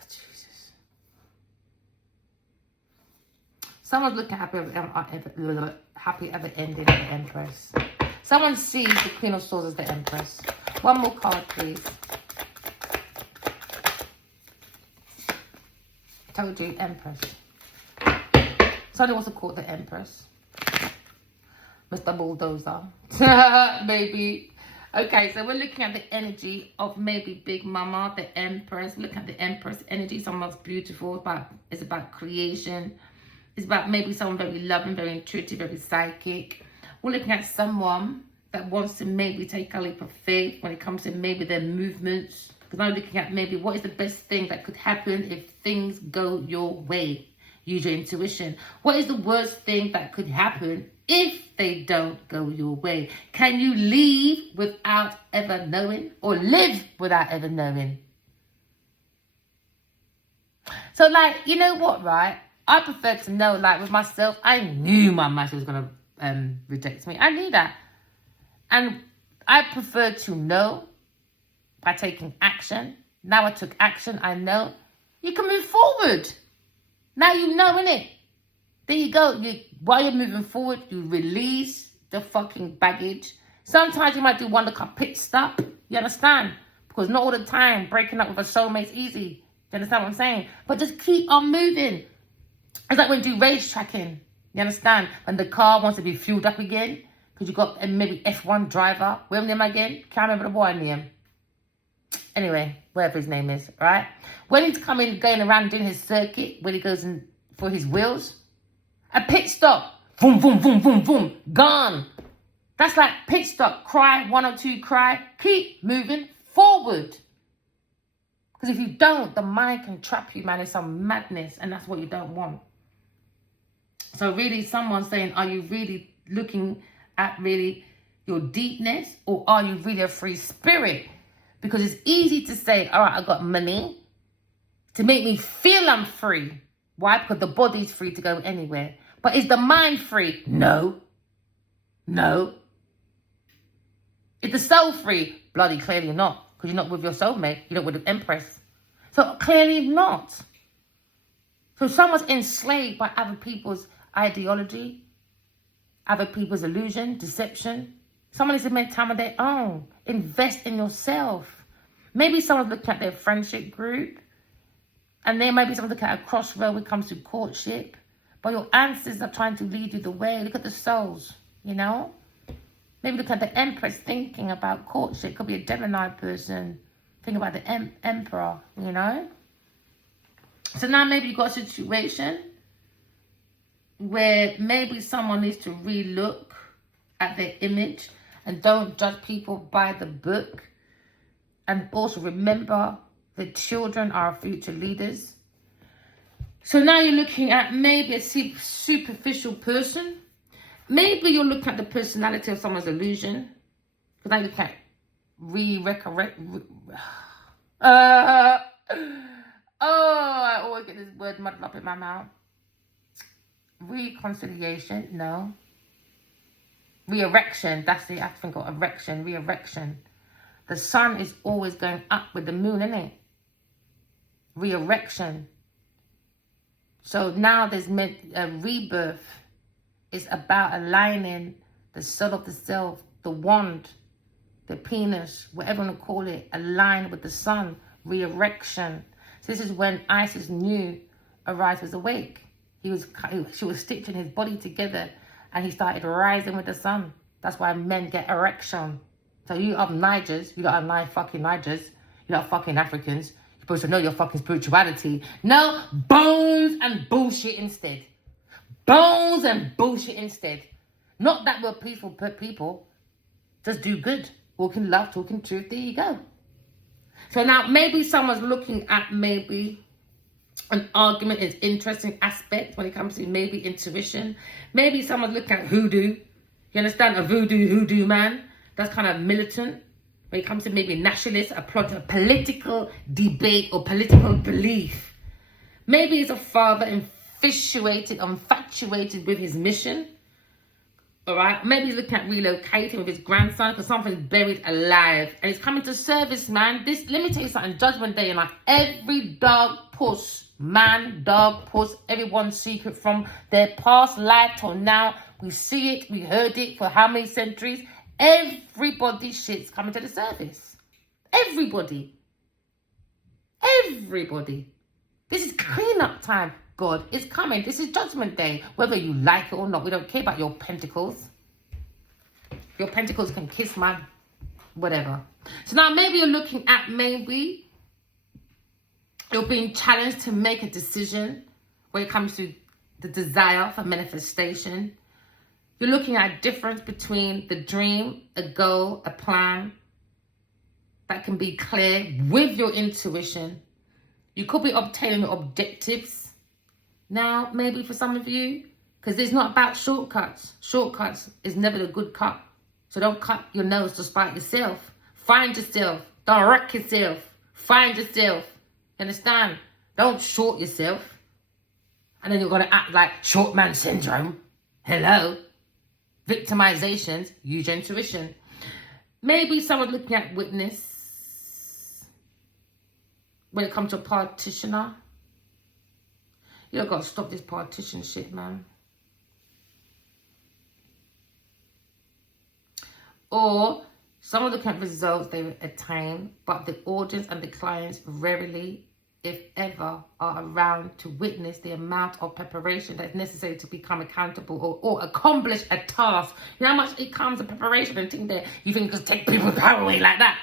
Jesus. Someone's looking happy ever ending the Empress. Someone sees the Queen of Swords as the Empress. One more card, please. Told you, Empress. Somebody wants to call the Empress. Mr. Bulldozer. Maybe. Okay, so we're looking at the energy of maybe Big Mama, the Empress. Look at the Empress energy. Someone's beautiful. It's about creation. It's about maybe someone very loving, very intuitive, very psychic. We're looking at someone that wants to maybe take a leap of faith when it comes to maybe their movements. Because I'm looking at maybe what is the best thing that could happen if things go your way. Use your intuition. What is the worst thing that could happen if they don't go your way? Can you leave without ever knowing? Or live without ever knowing? So, like, you know what, right? I prefer to know, like, with myself, I knew my master was going to reject me. I knew that. And I prefer to know by taking action. Now I took action, I know. You can move forward. Now you know, innit? There you go. While you're moving forward, you release the fucking baggage. Sometimes you might do one little pit stop. You understand? Because not all the time breaking up with a soulmate's easy. You understand what I'm saying? But just keep on moving. It's like when you do race tracking. You understand? When the car wants to be fueled up again. Because you got a maybe F1 driver. What's his name again? Can't remember the boy name. Anyway, whatever his name is, right? When he's going around doing his circuit, when he goes in for his wheels, a pit stop. Boom, boom, boom, boom, boom. Gone. That's like pit stop. Cry, 1 or 2 cry. Keep moving forward. Because if you don't, the mind can trap you, man. It's some madness. And that's what you don't want. So really, someone's saying, are you really looking at really your deepness? Or are you really a free spirit? Because it's easy to say, all right, I got money to make me feel I'm free. Why? Because the body's free to go anywhere. But is the mind free? No. No. Is the soul free? Bloody clearly not. Because you're not with your soulmate. You're not with the Empress. So clearly not. So someone's enslaved by other people's ideology, other people's illusion, deception. Someone needs to make time of their own. Invest in yourself. Maybe someone's looking at their friendship group. And there might be someone looking at a crossroad when it comes to courtship. But your ancestors are trying to lead you the way. Look at the souls, you know. Maybe look at the Empress thinking about courtship. Could be a Gemini person. Think about the Emperor, you know. So now maybe you've got a situation where maybe someone needs to relook at their image and don't judge people by the book. And also remember, the children are our future leaders. So now you're looking at maybe a superficial person. Maybe you're looking at the personality of someone's illusion. Because now you look at I always get this word muddled up in my mouth. Reconciliation, no. Re-erection, that's it. I think of erection, re-erection. The sun is always going up with the moon, isn't it? Re-erection. So now there's a rebirth. It's about aligning the soul of the self, the wand, the penis, whatever you want to call it, aligned with the sun, re-erection. So this is when Isis knew Arise was awake. She was stitching his body together and he started rising with the sun. That's why men get erection. So you have Nigers, you don't have 9 fucking Nigers, you don't have fucking Africans. You're supposed to know your fucking spirituality. No, bones and bullshit instead. Bones and bullshit instead. Not that we're peaceful people. Just do good. Walking love, talking truth. There you go. So now maybe someone's looking at maybe an argument is interesting aspect when it comes to maybe intuition. Maybe someone's looking at hoodoo. You understand? A hoodoo man. That's kind of militant. When it comes to maybe nationalist, a political debate or political belief. Maybe it's a father infatuated with his mission. All right, maybe he's looking at relocating with his grandson because something's buried alive and he's coming to service, man. Let me tell you something. Judgment Day, and like every dog, puss, man, dog, puss, everyone's secret from their past life till now. We see it, we heard it for how many centuries? Everybody's shit's coming to the surface. Everybody. This is cleanup time. God is coming. This is Judgment Day. Whether you like it or not, we don't care about your pentacles. Your pentacles can kiss my whatever. So now maybe you're looking at maybe you're being challenged to make a decision when it comes to the desire for manifestation. You're looking at a difference between the dream, a goal, a plan that can be clear with your intuition. You could be obtaining your objectives. Now, maybe for some of you, because it's not about shortcuts. Shortcuts is never the good cut. So don't cut your nose to spite yourself. Find yourself. Direct yourself. Find yourself. Understand? Don't short yourself. And then you're going to act like short man syndrome. Hello? Victimizations. Use your intuition. Maybe someone looking at witness when it comes to a partitioner. You got to stop this partition shit, man. Or someone looking at results they attain, but the audience and the clients rarely, if ever, are around to witness the amount of preparation that's necessary to become accountable or accomplish a task. You know how much it comes to preparation and think that you think just take people's power away like that?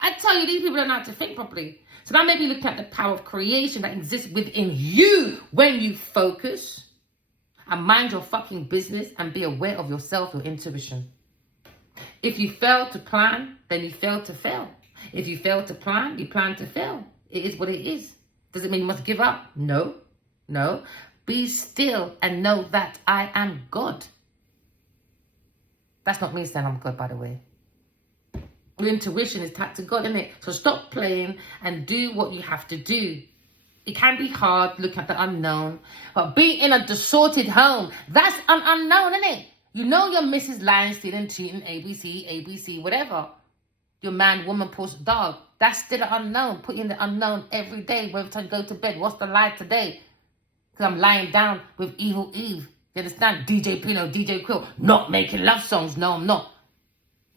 I tell you, these people don't know how to think properly. So now maybe look at the power of creation that exists within you when you focus and mind your fucking business and be aware of yourself, your intuition. If you fail to plan, then you fail to fail. If you fail to plan, you plan to fail. It is what it is. Does it mean you must give up? No. Be still and know that I am God. That's not me saying I'm God, by the way. Your intuition is tapped to God, isn't it? So stop playing and do what you have to do. It can be hard, look at the unknown. But being in a distorted home, that's an unknown, isn't it? You know your Mrs. lying, stealing, cheating, ABC, whatever. Your man, woman, puss, dog. That's still an unknown. Put in the unknown every day. Every time you go to bed, what's the lie today? Because I'm lying down with Evil Eve. You understand? DJ Pino, DJ Quill. Not making love songs. No, I'm not.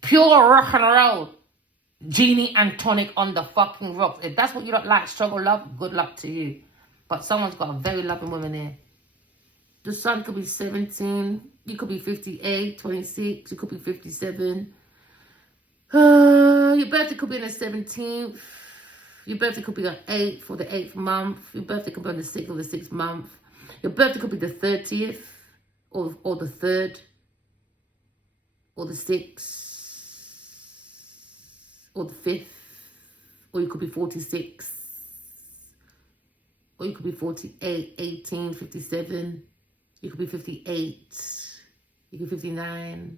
Pure rock and roll. Genie and tonic on the fucking rocks. If that's what you don't like, struggle love, good luck to you. But someone's got a very loving woman here. The sun could be 17. You could be 58, 26. You could be 57. Your birthday could be on the 17th. Your birthday could be on 8th for the 8th month. Your birthday could be on the 6th of the 6th month. Your birthday could be the 30th or the 3rd or the 6th. Or the 5th, or you could be 46. Or you could be 48, 18, 57. You could be 58. You could be 59.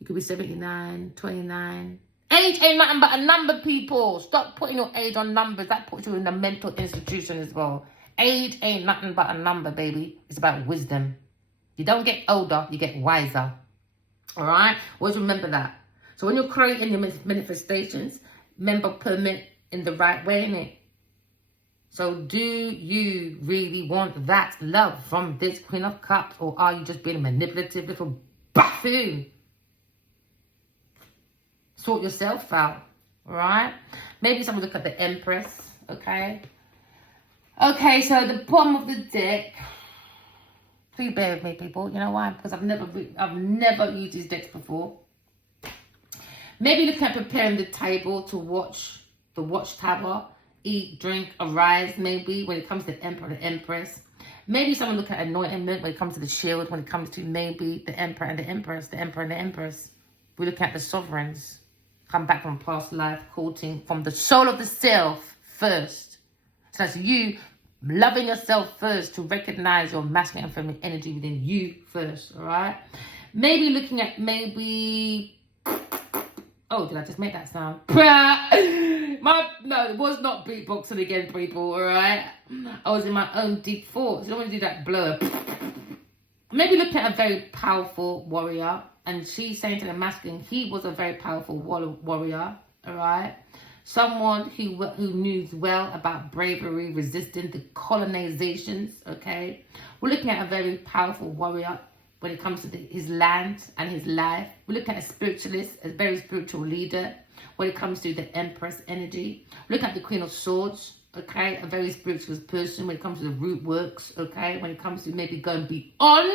You could be 79, 29. Age ain't nothing but a number, people. Stop putting your age on numbers. That puts you in a mental institution as well. Age ain't nothing but a number, baby. It's about wisdom. You don't get older, you get wiser. All right? Always remember that. So when you're creating your manifestations, remember, permit in the right way, innit? So do you really want that love from this Queen of Cups, or are you just being a manipulative little buffoon? Sort yourself out, all right? Maybe someone look at the Empress, okay? Okay, so the bottom of the deck. Please bear with me, people. You know why? Because I've never used these decks before. Maybe look at preparing the table to watch the watchtower, eat, drink, arise, maybe, when it comes to the Emperor and the Empress. Maybe someone look at anointment when it comes to the shield, when it comes to maybe the Emperor and the Empress, the Emperor and the Empress. We look at the sovereigns, come back from past life, courting from the soul of the self first. So that's you loving yourself first, to recognize your masculine and feminine energy within you first, all right? Maybe looking at maybe... Oh, did I just make that sound? No, it was not beatboxing again, people, all right? I was in my own deep thoughts. You don't want to do that blur. Maybe look at a very powerful warrior, and she's saying to the masculine, he was a very powerful warrior, all right? Someone who knew well about bravery, resisting the colonizations, okay? We're looking at a very powerful warrior when it comes to his land and his life. We're looking at a spiritualist, a very spiritual leader when it comes to the Empress energy. We're looking at the Queen of Swords, okay? A very spiritual person when it comes to the root works, okay? When it comes to maybe going beyond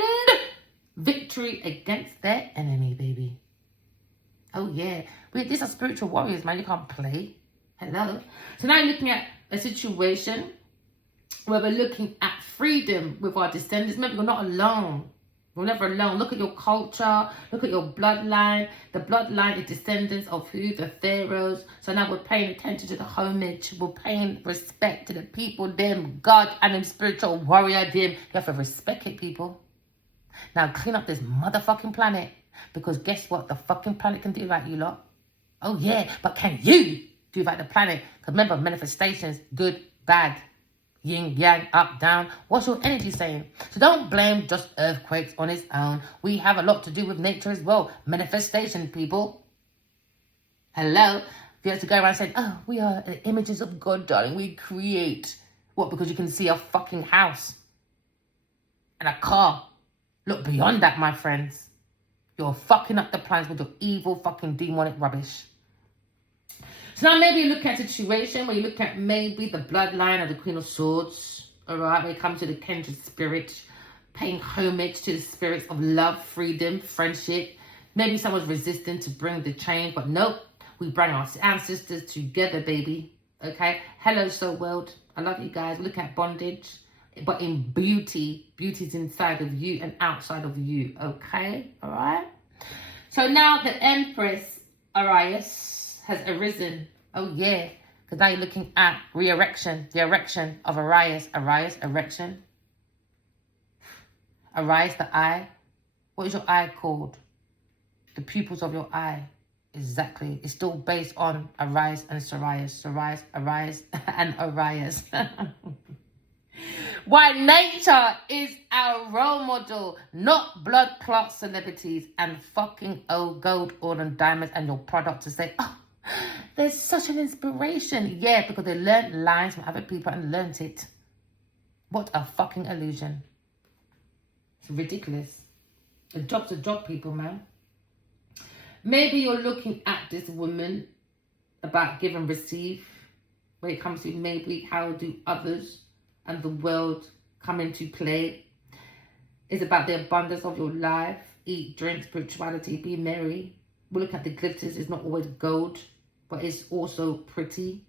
victory against their enemy, baby. Oh, yeah. These are spiritual warriors, man. You can't play. Hello. So now you're looking at a situation where we're looking at freedom with our descendants. Maybe we're not alone. We're never alone. Look at your culture. Look at your bloodline. The bloodline is descendants of who? The pharaohs. So now we're paying attention to the homage. We're paying respect to the people, them, God, and them spiritual warrior, them. You have to respect it, people. Now clean up this motherfucking planet. Because guess what? The fucking planet can do right, you lot. Oh, yeah. But can you do right the planet? Because remember, manifestations, good, bad, yin, yang, up, down. What's your energy saying? So don't blame just earthquakes on its own. We have a lot to do with nature as well. Manifestation, people. Hello? If you have to go around saying, oh, we are the images of God, darling. We create. What? Because you can see a fucking house and a car. Look beyond that, my friends. You're fucking up the plans with your evil fucking demonic rubbish. So now maybe you look at a situation where you look at maybe the bloodline of the Queen of Swords, all right, when it comes to the kindred spirit, paying homage to the spirits of love, freedom, friendship. Maybe someone's resisting to bring the change, but nope, we bring our ancestors together, baby, okay? Hello, soul world. I love you guys. Look at bondage, but in beauty. Beauty's inside of you and outside of you, okay? All right? So now the Empress, Arius, has arisen. Oh, yeah. Because now you're looking at re-erection. The erection of Arius. Arius, erection. Arius, the eye. What is your eye called? The pupils of your eye. Exactly. It's still based on Arius and Sirius. Sirius, Arius, and Arius. Why nature is our role model, not blood clot celebrities and fucking old gold, oil and diamonds and your product to say, oh, there's such an inspiration. Yeah, because they learned lines from other people and learned it. What a fucking illusion. It's ridiculous. A job's a job, people, man. Maybe you're looking at this woman about give and receive when it comes to maybe how do others and the world come into play. It's about the abundance of your life. Eat, drink, spirituality, be merry. We look at the glitters. It's not always gold, but it's also pretty.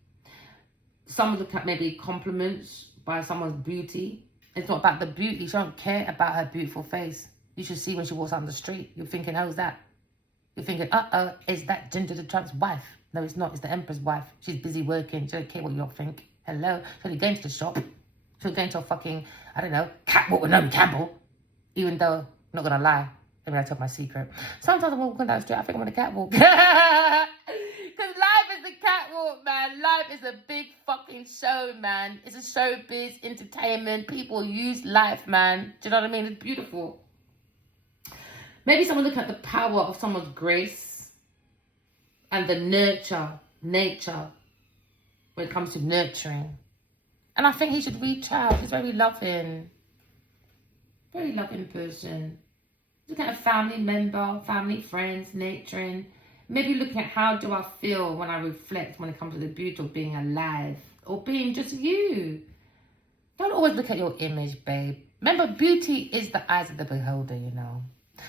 Some look at maybe compliments by someone's beauty. It's not about the beauty. She don't care about her beautiful face. You should see when she walks out on the street. You're thinking, how's that? You're thinking, uh-oh, is that Ginger the Trump's wife? No, it's not. It's the Emperor's wife. She's busy working. She don't care what you all think. Hello. She's only going to the shop. She's going to a fucking, I don't know, catwalk with Naomi Campbell. Even though, I'm not going to lie. Maybe I told my secret. Sometimes I'm walking down the street, I think I'm on a catwalk. Because life is a catwalk, man. Life is a big fucking show, man. It's a showbiz, entertainment. People use life, man. Do you know what I mean? It's beautiful. Maybe someone looking at the power of someone's grace and the nature, when it comes to nurturing. And I think he should reach out. He's very loving person. Looking at a family member, family, friends, nurturing. Maybe looking at how do I feel when I reflect when it comes to the beauty of being alive or being just you. Don't always look at your image, babe. Remember, beauty is the eyes of the beholder, you know.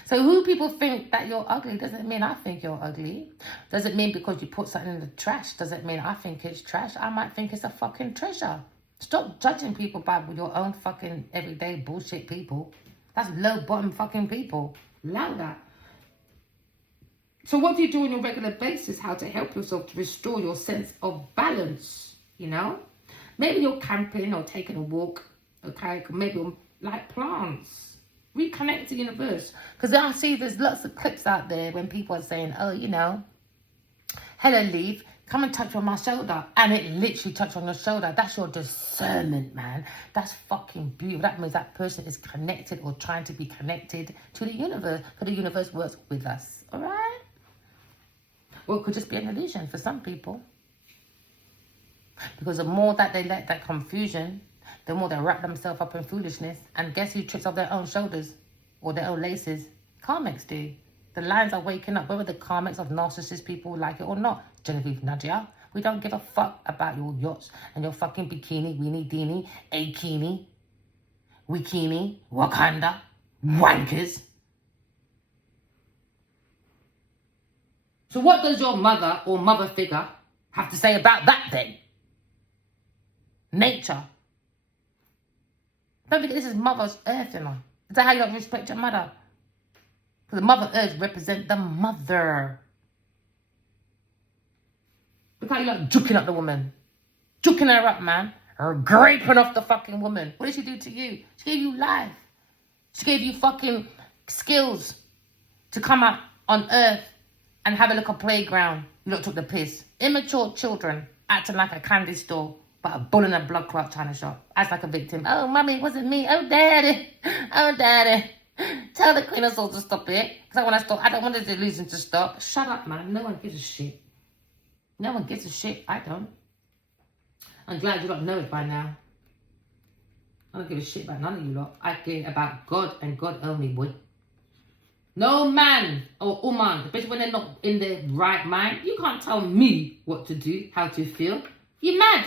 So who people think that you're ugly doesn't mean I think you're ugly. Doesn't mean because you put something in the trash doesn't mean I think it's trash. I might think it's a fucking treasure. Stop judging people by your own fucking everyday bullshit people. That's low bottom fucking people. Allow that. So what do you do on a regular basis? How to help yourself to restore your sense of balance, you know? Maybe you're camping or taking a walk, okay? Maybe like plants. Reconnect to the universe. Because I see there's lots of clips out there when people are saying, oh, you know, hello, leaf, come and touch on my shoulder. And it literally touched on your shoulder. That's your discernment, man. That's fucking beautiful. That means that person is connected or trying to be connected to the universe. Because the universe works with us. All right? Or it could just be an illusion for some people. Because the more that they let that confusion, the more they wrap themselves up in foolishness. And guess who trips off their own shoulders or their own laces? Karmics do. The lines are waking up, whether the karmics of narcissist people like it or not. Genevieve Nadia, we don't give a fuck about your yachts and your fucking bikini, weenie, deenie, akini, wikini, Wakanda, wankers. So what does your mother or mother figure have to say about that then? Nature. Don't forget this is Mother's Earth, you know. Is that how you don't respect your mother? Because the Mother Earth represents the mother. Look how you like juking up the woman. Juking her up, man. Or graping off the fucking woman. What did she do to you? She gave you life. She gave you fucking skills to come out on Earth and have a little playground. You lot took the piss. Immature children acting like a candy store. But a bull in a blood clot China shop. Acts like a victim. Oh, mummy, it wasn't me. Oh, daddy. Oh, daddy. Tell the Queen of Souls to stop it. Because I don't want the delusion to stop. Shut up, man. No one gives a shit. No one gives a shit. I don't. I'm glad you don't know it by now. I don't give a shit about none of you lot. I care about God and God only, boy. No man or woman, especially when they're not in their right mind, you can't tell me what to do, how to feel. You're mad.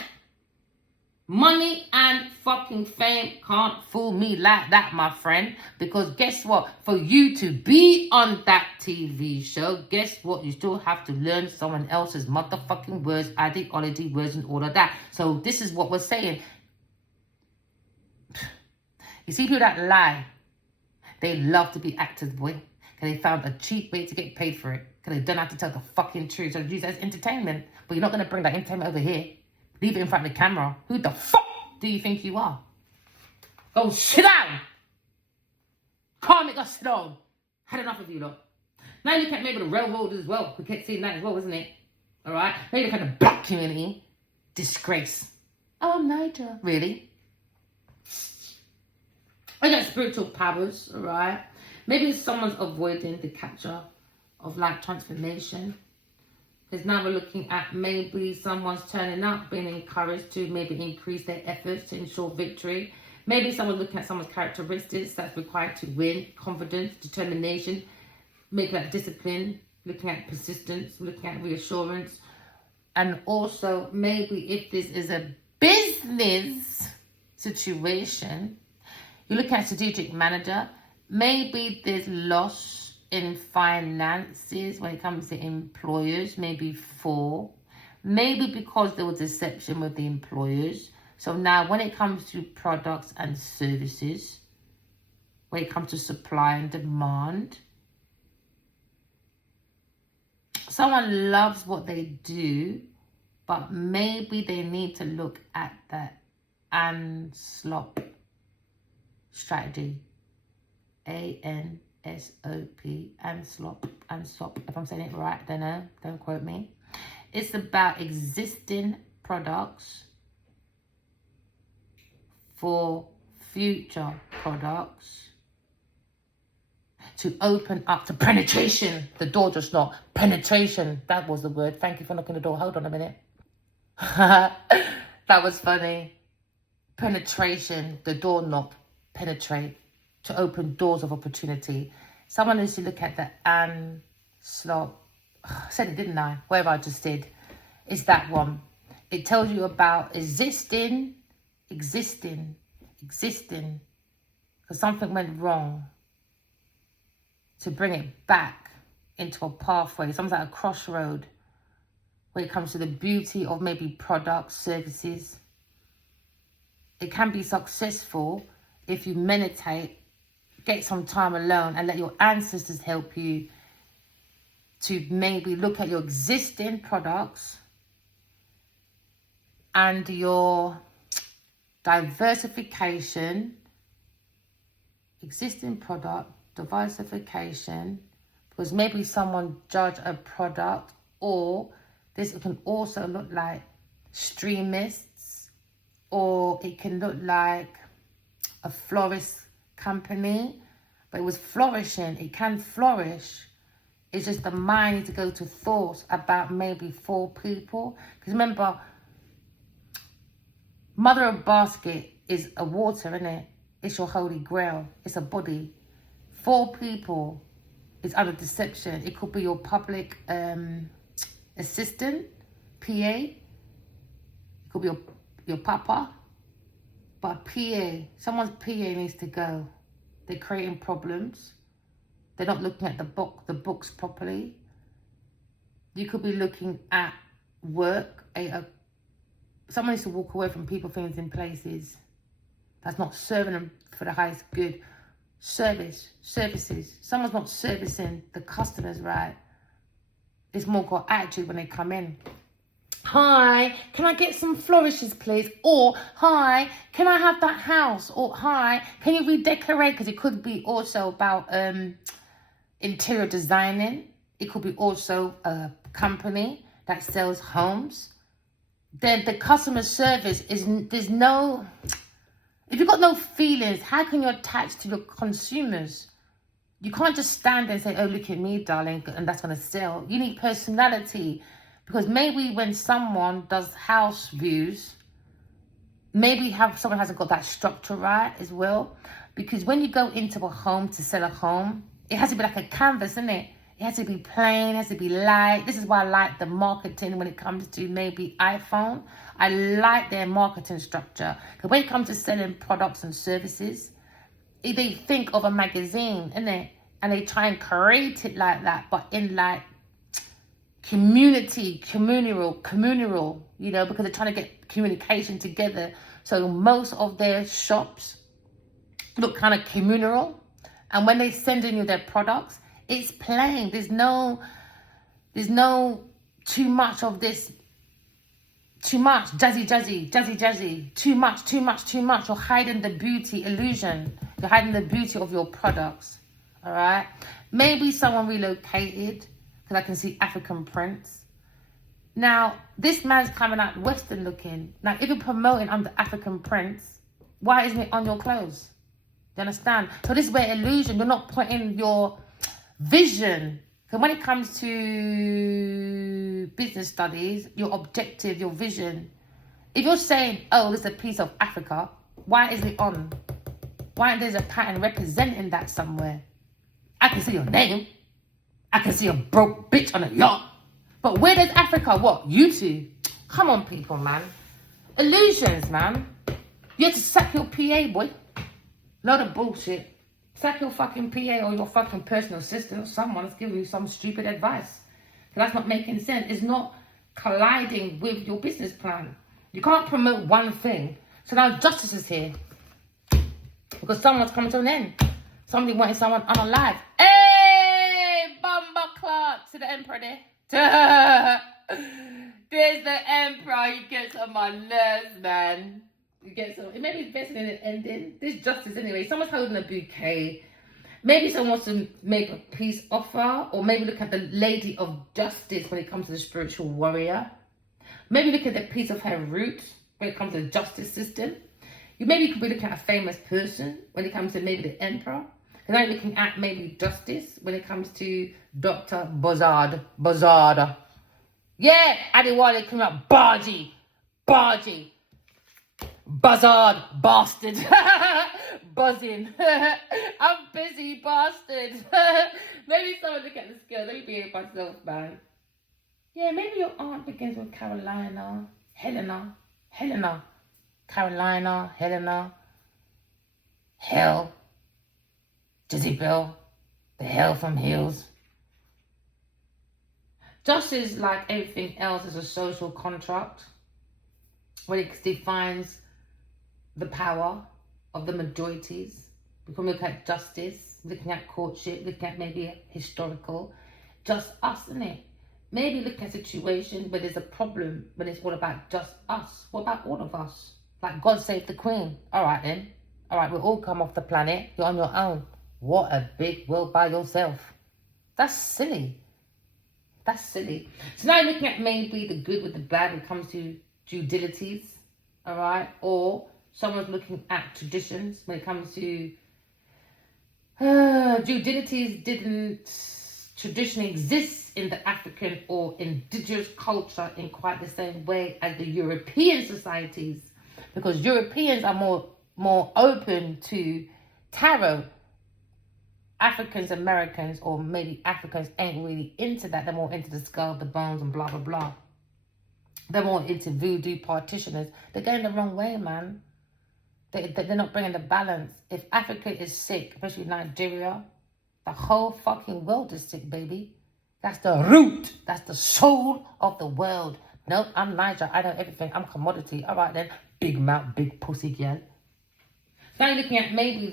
Money and fucking fame can't fool me like that, my friend. Because guess what? For you to be on that TV show, guess what? You still have to learn someone else's motherfucking words, ideology, words, and all of that. So this is what we're saying. You see people that lie. They love to be actors, boy. Because they found a cheap way to get paid for it. Because they don't have to tell the fucking truth. So they use that as entertainment. But you're not going to bring that entertainment over here. Leave it in front of the camera. Who the fuck do you think you are? Go sit down. Can't make us sit down. Had enough of you lot. Now you look at maybe the railroad as well. We kept seeing that as well, isn't it? Alright? Maybe look at the black community. Disgrace. Oh, Nigel. Really? I got spiritual powers, alright? Maybe someone's avoiding the capture of like transformation. Because now we're looking at maybe someone's turning up, being encouraged to maybe increase their efforts to ensure victory. Maybe someone's looking at someone's characteristics that's required to win, confidence, determination, making at discipline, looking at persistence, looking at reassurance. And also maybe if this is a business situation, you're looking at strategic manager, maybe there's loss in finances when it comes to employers, maybe 4. Maybe because there was deception with the employers. So now when it comes to products and services, when it comes to supply and demand, someone loves what they do, but maybe they need to look at that ANSLOP strategy. ANSOP, ANSLOP. If I'm saying it right, I don't know. Don't quote me. It's about existing products for future products to open up to penetration. The door just knocked. Penetration. That was the word. Thank you for knocking the door. Hold on a minute. That was funny. Penetration. The door knocked. Penetrate. To open doors of opportunity. Someone needs to look at the ANSLOP. I said it, didn't I? Whatever I just did. It's that one. It tells you about existing. Because something went wrong. To bring it back into a pathway. Something's like a crossroad. When it comes to the beauty of maybe products, services. It can be successful if you meditate, get some time alone and let your ancestors help you to maybe look at your existing products and your diversification, because maybe someone judge a product, or this can also look like streamists, or it can look like a florist company, but it was flourishing. It can flourish. It's just the mind needs to go to thoughts about maybe 4 people. Because remember, mother of basket is a water, isn't it? It's your holy grail. It's a body. 4 people is under deception. It could be your public assistant, PA. It could be your papa. But PA, someone's PA needs to go. They're creating problems. They're not looking at the books properly. You could be looking at work. Someone needs to walk away from people, things, and places that's not serving them for the highest good. Services. Someone's not servicing the customers right. It's more got attitude when they come in. Hi, can I get some flourishes, please? Or, hi, can I have that house? Or, hi, can you redecorate? Because it could be also about interior designing. It could be also a company that sells homes. Then the customer service is, there's no, if you've got no feelings, how can you attach to your consumers? You can't just stand there and say, oh, look at me, darling, and that's going to sell. You need personality. Because maybe when someone does house views, maybe someone hasn't got that structure right as well. Because when you go into a home to sell a home, it has to be like a canvas, isn't it? It has to be plain, it has to be light. This is why I like the marketing when it comes to maybe iPhone. I like their marketing structure. Because when it comes to selling products and services, they think of a magazine, isn't it? And they try and create it like that, but in like communal, you know, because they're trying to get communication together. So most of their shops look kind of communal. And when they send in you their products, it's plain. There's no too much of this, too much, jazzy, too much. You're hiding the beauty illusion. You're hiding the beauty of your products, all right? Maybe someone relocated, because I can see African prints. Now, this man's coming out Western looking. Now, if you're promoting under African prints, why isn't it on your clothes? You understand? So this is where illusion, you're not putting your vision. Because when it comes to business studies, your objective, your vision, if you're saying, oh, this is a piece of Africa, why is it on? Why there's a pattern representing that somewhere? I can see your name. I can see a broke bitch on a yacht. But where does Africa? What? You two? Come on, people, man. Illusions, man. You have to sack your PA, boy. Load of bullshit. Sack your fucking PA or your fucking personal assistant or someone that's giving you some stupid advice. That's not making sense. It's not colliding with your business plan. You can't promote one thing. So now justice is here. Because someone's coming to an end. Somebody wanted someone unalive. Hey, Bumba Clark to the emperor there. There's the emperor. He gets on my nerves, man. He gets on. Maybe it's better than an ending. There's justice anyway. Someone's holding a bouquet. Maybe someone wants to make a peace offer, or maybe look at the lady of justice when it comes to the spiritual warrior. Maybe look at the piece of her root when it comes to the justice system. Maybe you could be looking at a famous person when it comes to maybe the emperor. And I'm looking at maybe justice when it comes to Dr. Buzzard. Yeah, Adewale came out Bargy. Buzzard, bastard. Buzzing. I'm busy, bastard. Maybe someone look at the scale. Let me be myself, man. Yeah, maybe your aunt begins with Carolina, Helena, Carolina, Helena, Hell, Jezebel, the hell from hills. Justice, like everything else, is a social contract when it defines the power of the majorities. We can look at justice, looking at courtship, looking at maybe historical, just us, isn't it? Maybe look at a situation where there's a problem, when it's all about just us. What about all of us? Like God save the Queen. All right then. All right, we'll all come off the planet. You're on your own. What a big world by yourself. That's silly. So now you're looking at maybe the good with the bad when it comes to due diligence. All right. Or someone's looking at traditions when it comes to due diligence didn't traditionally exist in the African or indigenous culture in quite the same way as the European societies, because Europeans are more open to tarot. Africans, Americans, or maybe Africans ain't really into that. They're more into the skull, the bones, and blah, blah, blah. They're more into voodoo practitioners. They're going the wrong way, man. They're not bringing the balance. If Africa is sick, especially Nigeria, the whole fucking world is sick, baby. That's the root. That's the soul of the world. Nope, I'm Niger. I know everything. I'm commodity. All right then. Big mouth, big pussy girl. Now you're looking at maybe you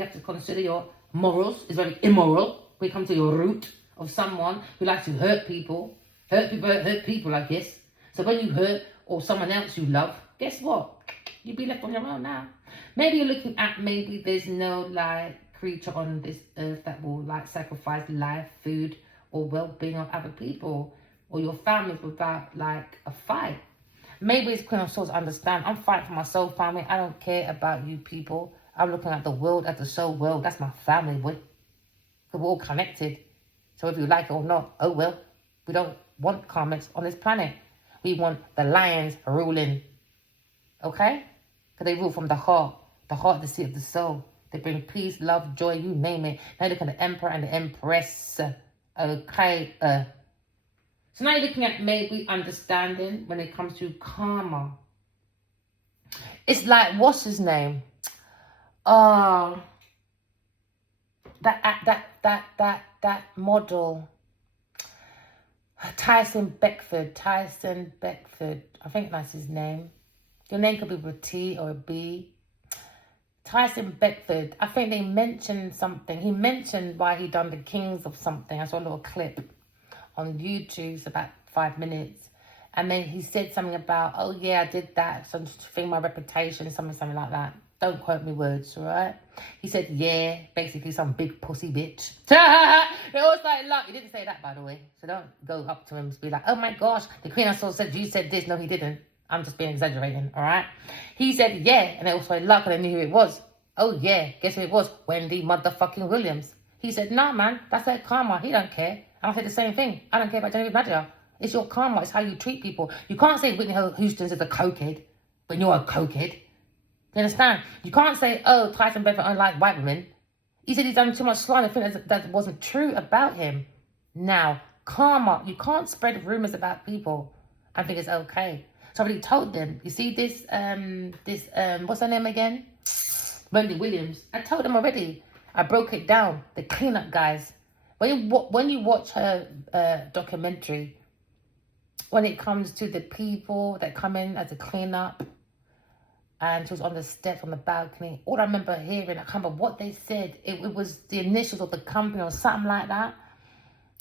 have to consider your morals. It's very immoral when it comes to your root of someone who likes to hurt people. Hurt people, I guess. So when you hurt or someone else you love, guess what? You'll be left on your own now. Maybe you're looking at maybe there's no creature on this earth that will sacrifice life, food, or well-being of other people or your families without a fight. Maybe it's Queen of Swords understand. I'm fighting for my soul family. I don't care about you people. I'm looking at the world as the soul world. That's my family, boy. We're all connected. So if you like it or not, oh well. We don't want karmics on this planet. We want the lions ruling. Okay? Because they rule from the heart. The heart, the seat of the soul. They bring peace, love, joy, you name it. Now look at the emperor and the empress. Okay? So now you're looking at maybe understanding when it comes to karma. It's like, what's his name? That model. Tyson Beckford. I think that's his name. Your name could be with a T or a B. Tyson Beckford. I think they mentioned something. He mentioned why he done the Kings of something. I saw a little clip on YouTube. It's about 5 minutes. And then he said something about, oh yeah, I did that. Something, my reputation, something like that. Don't quote me words, all right? He said, yeah, basically some big pussy bitch. It was look, he didn't say that, by the way. So don't go up to him and be like, oh my gosh, the Queen of Swords said you said this. No, he didn't. I'm just being exaggerating, all right? He said, yeah, and it was luck, and I knew who it was. Oh yeah, guess who it was? Wendy motherfucking Williams. He said, nah, man, that's their karma. He don't care. And I said the same thing. I don't care about Genevieve Nadia. It's your karma. It's how you treat people. You can't say Whitney Houston's is a cokehead when you're a cokehead. You understand? You can't say, oh, Tyson Bedford unlike white women. He said he's done too much slander. I think that wasn't true about him. Now, karma. You can't spread rumors about people and think it's okay. So I already told them. You see this, what's her name again? Wendy Williams. I told them already. I broke it down. The cleanup guys. When you watch her documentary, when it comes to the people that come in as a cleanup, and she was on the steps on the balcony, all I remember hearing, I can't remember what they said. It was the initials of the company or something like that.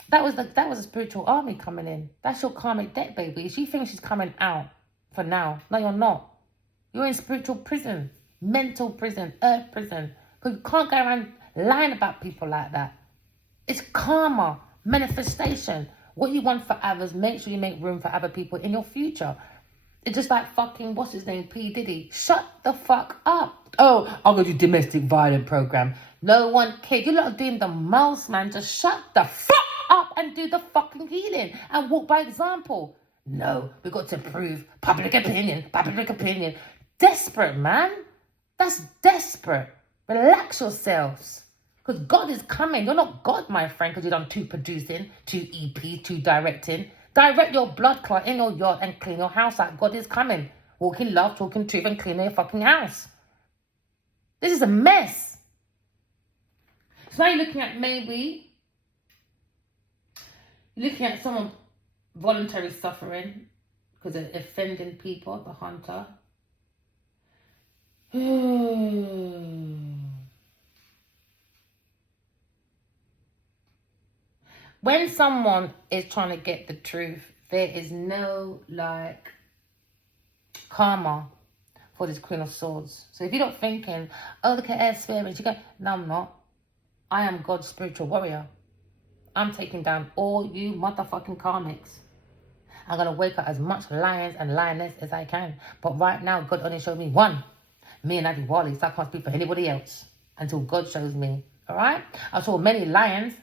That was a spiritual army coming in. That's your karmic debt, baby. She thinks she's coming out for now. No, you're not. You're in spiritual prison, mental prison, earth prison. Because you can't go around lying about people like that. It's karma, manifestation. What you want for others, make sure you make room for other people in your future. It's just like fucking, what's his name, P. Diddy. Shut the fuck up. Oh, I'm going to do domestic violence program. No one cares. You're not doing the most, man. Just shut the fuck up and do the fucking healing and walk by example. No, we've got to prove public opinion. Desperate, man. That's desperate. Relax yourselves. Because God is coming. You're not God, my friend, because you've done 2 producing, 2 EP, 2 directing. Direct your blood clot in your yard and clean your house out. God is coming. Walk in love, talk in truth, and clean your fucking house. This is a mess. So now you're looking at maybe, you're looking at someone voluntary suffering because they're offending people, the hunter. When someone is trying to get the truth, there is no, like, karma for this Queen of Swords. So if you're not thinking, oh, look at her spirits, you go, no, I'm not. I am God's spiritual warrior. I'm taking down all you motherfucking karmics. I'm going to wake up as much lions and lioness as I can. But right now, God only showed me one. Me and Adi Wally, so I can't speak for anybody else until God shows me. All right? I saw many lions.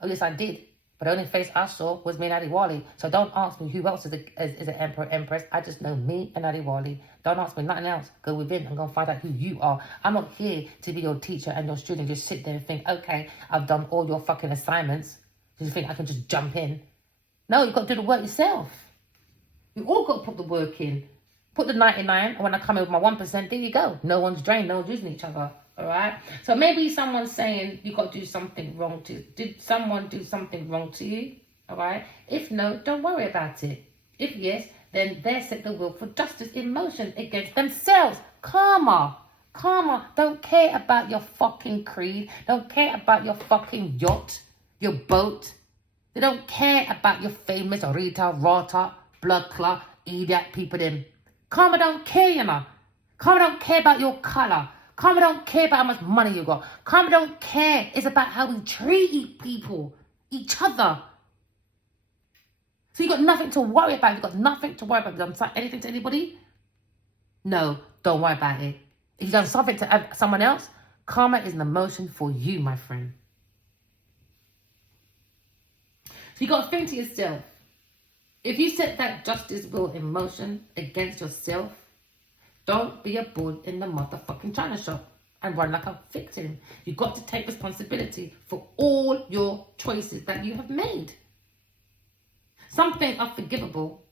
Oh, yes, I did. But the only face I saw was me and Adi Wally. So don't ask me who else is an emperor, empress. I just know me and Adi Wally. Don't ask me nothing else. Go within and go find out who you are. I'm not here to be your teacher and your student. Just sit there and think, okay, I've done all your fucking assignments. Just think I can just jump in. No, you've got to do the work yourself. You all got to put the work in. Put the 99, and when I come in with my 1%, there you go. No one's drained, no one's using each other. All right? So maybe someone's saying you got to do something wrong to... Did someone do something wrong to you? All right? If no, don't worry about it. If yes, then they set the will for justice in motion against themselves. Karma. Karma. Don't care about your fucking creed. Don't care about your fucking yacht, your boat. They don't care about your famous Rita, Rata, blood clot, idiot people them. Karma don't care, you know. Karma don't care about your colour. Karma don't care about how much money you got. Karma don't care. It's about how we treat people, each other. So you got nothing to worry about. You've got nothing to worry about. Have you done anything to anybody? No, don't worry about it. If you've done something to someone else, karma is an emotion for you, my friend. So you got to think to yourself, if you set that justice will in motion against yourself, don't be a bull in the motherfucking china shop and run like a victim. You've got to take responsibility for all your choices that you have made. Some things are forgivable,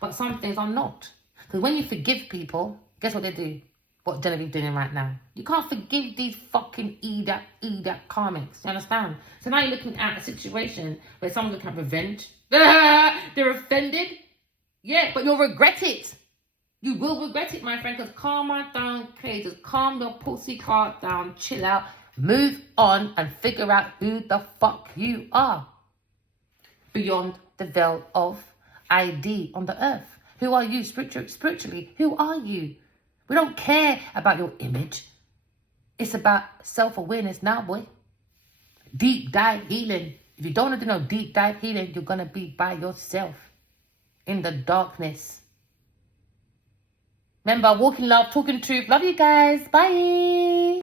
but some things are not. Because when you forgive people, guess what they do? What Genevieve's doing right now. You can't forgive these fucking idiot karmics. You understand? So now you're looking at a situation where someone's looking at revenge. They're offended. Yeah, but you'll regret it. You will regret it, my friend, because karma don't care. Just calm your pussy cart down, chill out, move on, and figure out who the fuck you are. Beyond the veil of ID on the earth. Who are you spiritually? Who are you? We don't care about your image. It's about self-awareness now, boy. Deep dive healing. If you don't want to do no deep dive healing, you're going to be by yourself in the darkness. Remember, walking love, talking truth. Love you guys. Bye.